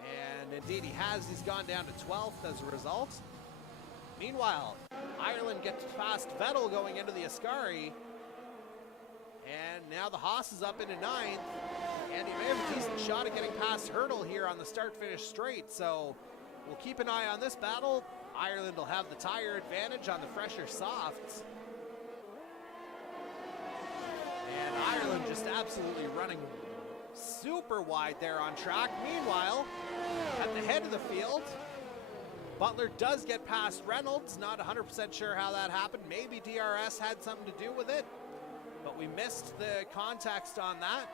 And indeed he has, he's gone down to 12th as a result. Meanwhile, Ireland gets past Vettel going into the Ascari. And now the Haas is up into 9th. And he may have a decent shot at getting past Hurdle here on the start-finish straight. So we'll keep an eye on this battle. Ireland will have the tire advantage on the fresher softs. And Ireland just absolutely running super wide there on track. Meanwhile, at the head of the field, Butler does get past Reynolds. Not 100% sure how that happened. Maybe DRS had something to do with it, but we missed the context on that,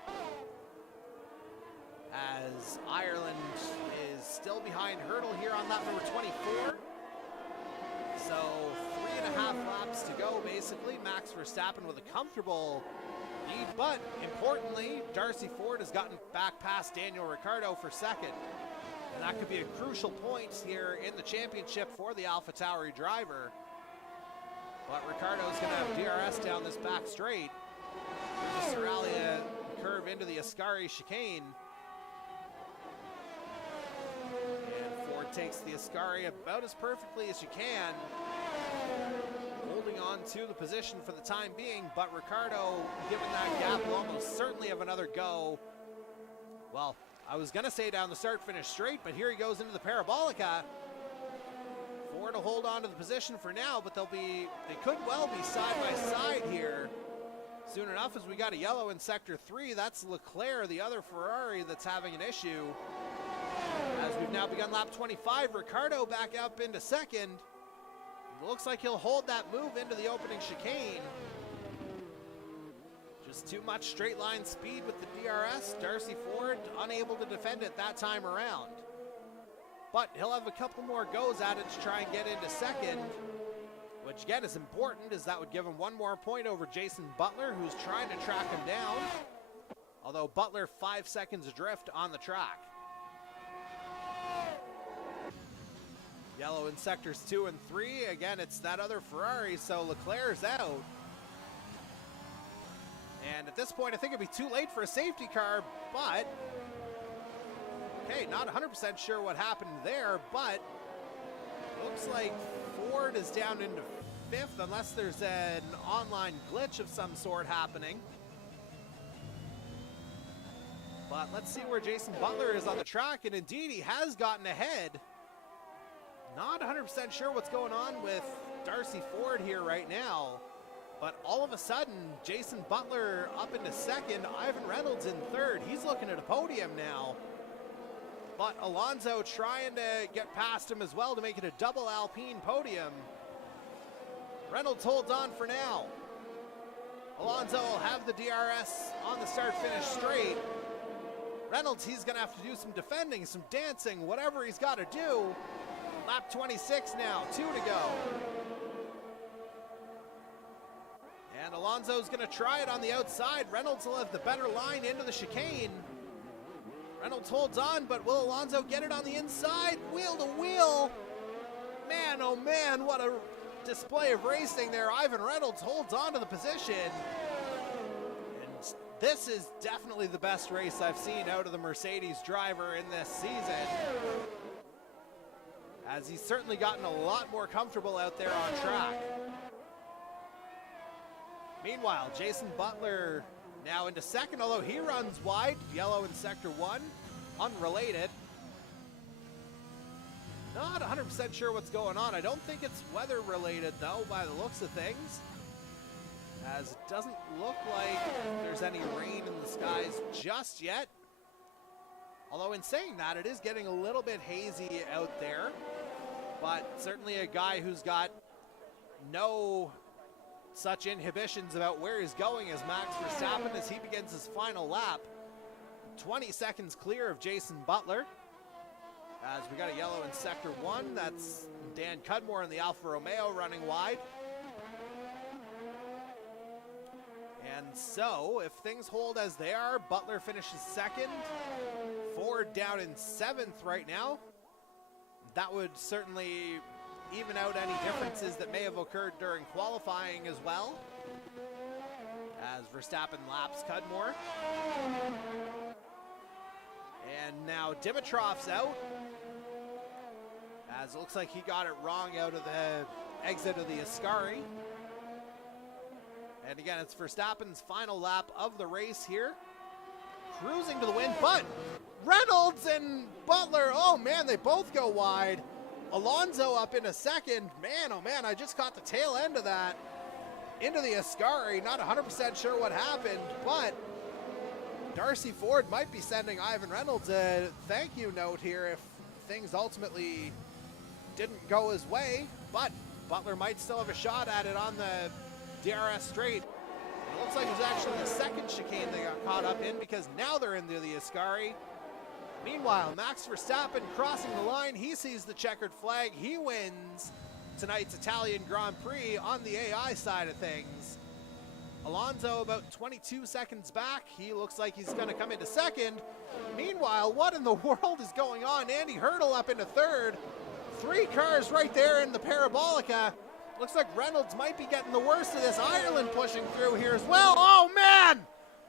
as Ireland is still behind Hurdle here on lap number 24. So 3.5 laps to go, basically. Max Verstappen with a comfortable lead, but importantly, Darcy Ford has gotten back past Daniel Ricciardo for 2nd. And that could be a crucial point here in the championship for the AlphaTauri driver. But Ricciardo's going to have DRS down this back straight. Through the Seralia curve into the Ascari chicane. And Ford takes the Ascari about as perfectly as you can, holding on to the position for the time being, but Ricciardo, given that gap, will almost certainly have another go. Well, I was going to say down the start-finish straight, but here he goes into the Parabolica. Ford to hold on to the position for now, but they could well be side by side here soon enough, as we got a yellow in sector 3. That's Leclerc, the other Ferrari, that's having an issue. As we've now begun lap 25, Ricciardo back up into 2nd. It looks like he'll hold that move into the opening chicane. Just too much straight line speed with the DRS. Darcy Ford unable to defend it that time around. But he'll have a couple more goes at it to try and get into 2nd, which again is important, as that would give him 1 more point over Jason Butler, who's trying to track him down. Although Butler 5 seconds adrift on the track. Yellow in sectors 2 and 3. Again, it's that other Ferrari, so Leclerc's out. And at this point, I think it'd be too late for a safety car, but okay, not 100% sure what happened there, but looks like Ford is down into 5th, unless there's an online glitch of some sort happening. But let's see where Jason Butler is on the track, and indeed he has gotten ahead. Not 100% sure what's going on with Darcy Ford here right now. But all of a sudden, Jason Butler up into 2nd, Ivan Reynolds in 3rd. He's looking at a podium now. But Alonso trying to get past him as well to make it a double Alpine podium. Reynolds holds on for now. Alonso will have the DRS on the start-finish straight. Reynolds, he's going to have to do some defending, some dancing, whatever he's got to do. Lap 26 now, 2 to go. Alonso's going to try it on the outside. Reynolds will have the better line into the chicane. Reynolds holds on, but will Alonso get it on the inside? Wheel to wheel. Man, oh man, what a display of racing there. Ivan Reynolds holds on to the position. And this is definitely the best race I've seen out of the Mercedes driver in this season, as he's certainly gotten a lot more comfortable out there on track. Meanwhile, Jason Butler now into second, although he runs wide. Yellow in sector 1, unrelated. Not 100% sure what's going on. I don't think it's weather related though, by the looks of things, as it doesn't look like there's any rain in the skies just yet. Although in saying that, it is getting a little bit hazy out there, but certainly a guy who's got no such inhibitions about where he's going as Max Verstappen as he begins his final lap. 20 seconds clear of Jason Butler. As we got a yellow in sector 1, that's Dan Cudmore in the Alfa Romeo running wide. And so, if things hold as they are, Butler finishes second. Ford down in 7th right now. That would certainly even out any differences that may have occurred during qualifying as well, as Verstappen laps Cudmore. And now Dimitrov's out, as it looks like he got it wrong out of the exit of the Ascari. And again, it's Verstappen's final lap of the race here, cruising to the win, but Reynolds and Butler, oh man, they both go wide. Alonso up in a second. Man, oh man, I just caught the tail end of that into the Ascari. Not 100% sure what happened, but Darcy Ford might be sending Ivan Reynolds a thank you note here if things ultimately didn't go his way, but Butler might still have a shot at it on the DRS straight. It looks like it was actually the second chicane they got caught up in, because now they're into the Ascari. Meanwhile, Max Verstappen crossing the line. He sees the checkered flag. He wins tonight's Italian Grand Prix on the AI side of things. Alonso about 22 seconds back. He looks like he's going to come into second. Meanwhile, what in the world is going on? Andy Hurdle up into third. 3 cars right there in the Parabolica. Looks like Reynolds might be getting the worst of this. Ireland pushing through here as well. Oh man,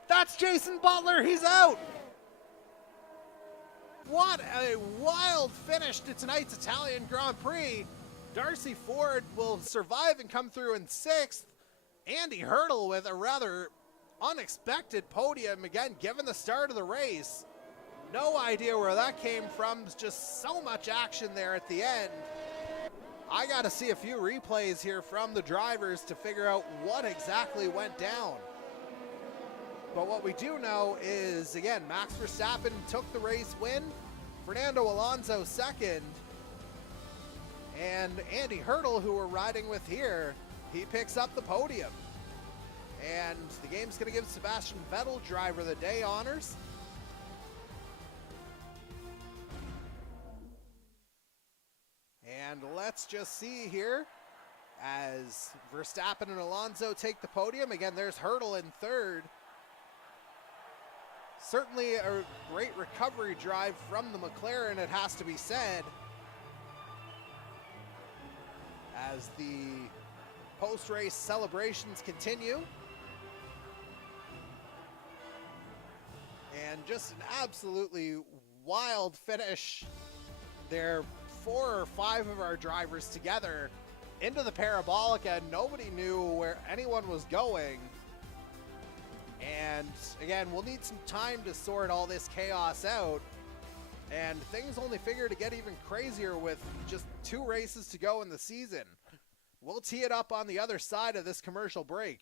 that's Jason Butler. He's out. What a wild finish to tonight's Italian Grand Prix. Darcy Ford will survive and come through in 6th. Andy Hurdle with a rather unexpected podium, again, given the start of the race. No idea where that came from. Just so much action there at the end. I got to see a few replays here from the drivers to figure out what exactly went down. But what we do know is, again, Max Verstappen took the race win, Fernando Alonso second, and Andy Hurdle, who we're riding with here, he picks up the podium. And the game's going to give Sebastian Vettel driver of the day honors. And let's just see here as Verstappen and Alonso take the podium. Again, there's Hurdle in third. Certainly a great recovery drive from the McLaren, it has to be said, as the post-race celebrations continue. And just an absolutely wild finish there. 4 or 5 of our drivers together into the Parabolica. Nobody knew where anyone was going. And again, we'll need some time to sort all this chaos out. And things only figure to get even crazier with just 2 races to go in the season. We'll tee it up on the other side of this commercial break.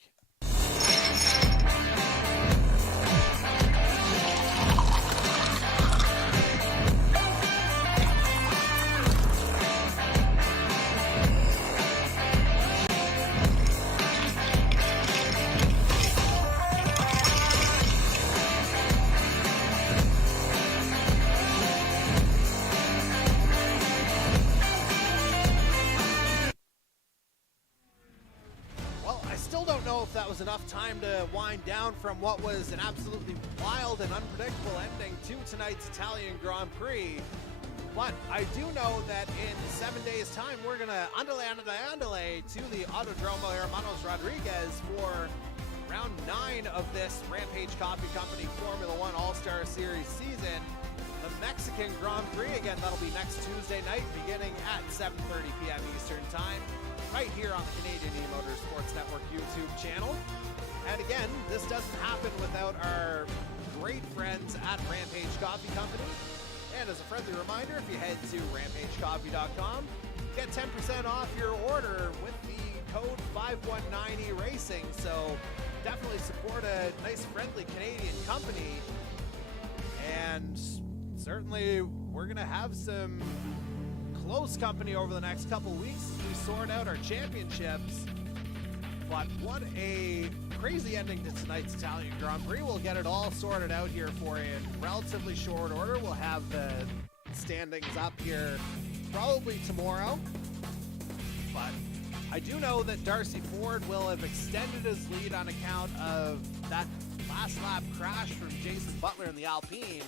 know if that was enough time to wind down from what was an absolutely wild and unpredictable ending to tonight's Italian Grand Prix. But I do know that in 7 days' time, we're going to andale to the Autodromo Hermanos Rodriguez for round 9 of this Rampage Coffee Company Formula One All-Star Series season. The Mexican Grand Prix, again, that'll be next Tuesday night, beginning at 7:30 p.m. Eastern Time, right here on the Canadian E-Motorsports Network YouTube channel. And again, this doesn't happen without our great friends at Rampage Coffee Company. And as a friendly reminder, if you head to rampagecoffee.com, get 10% off your order with the code 5190racing. So definitely support a nice, friendly Canadian company. And certainly we're going to have some close company over the next couple weeks as we sort out our championships. But what a crazy ending to tonight's Italian Grand Prix. We'll get it all sorted out here for you in relatively short order. We'll have the standings up here probably tomorrow. But I do know that Darcy Ford will have extended his lead on account of that last lap crash from Jason Butler in the Alpine.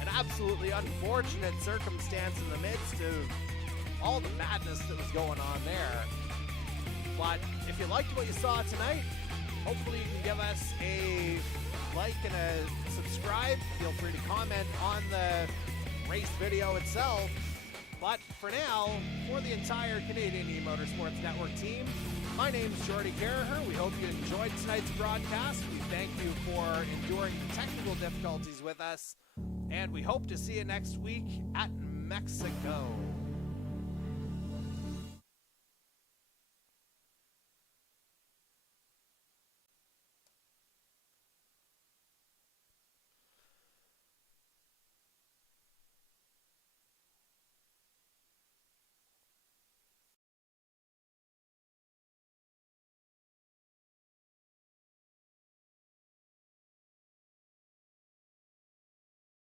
An absolutely unfortunate circumstance in the midst of all the madness that was going on there. But if you liked what you saw tonight, hopefully you can give us a like and a subscribe. Feel free to comment on the race video itself. But for now, for the entire Canadian E-Motorsports Network team, my name is Jordy Carraher. We hope you enjoyed tonight's broadcast. We thank you for enduring the technical difficulties with us. And we hope to see you next week at Mexico.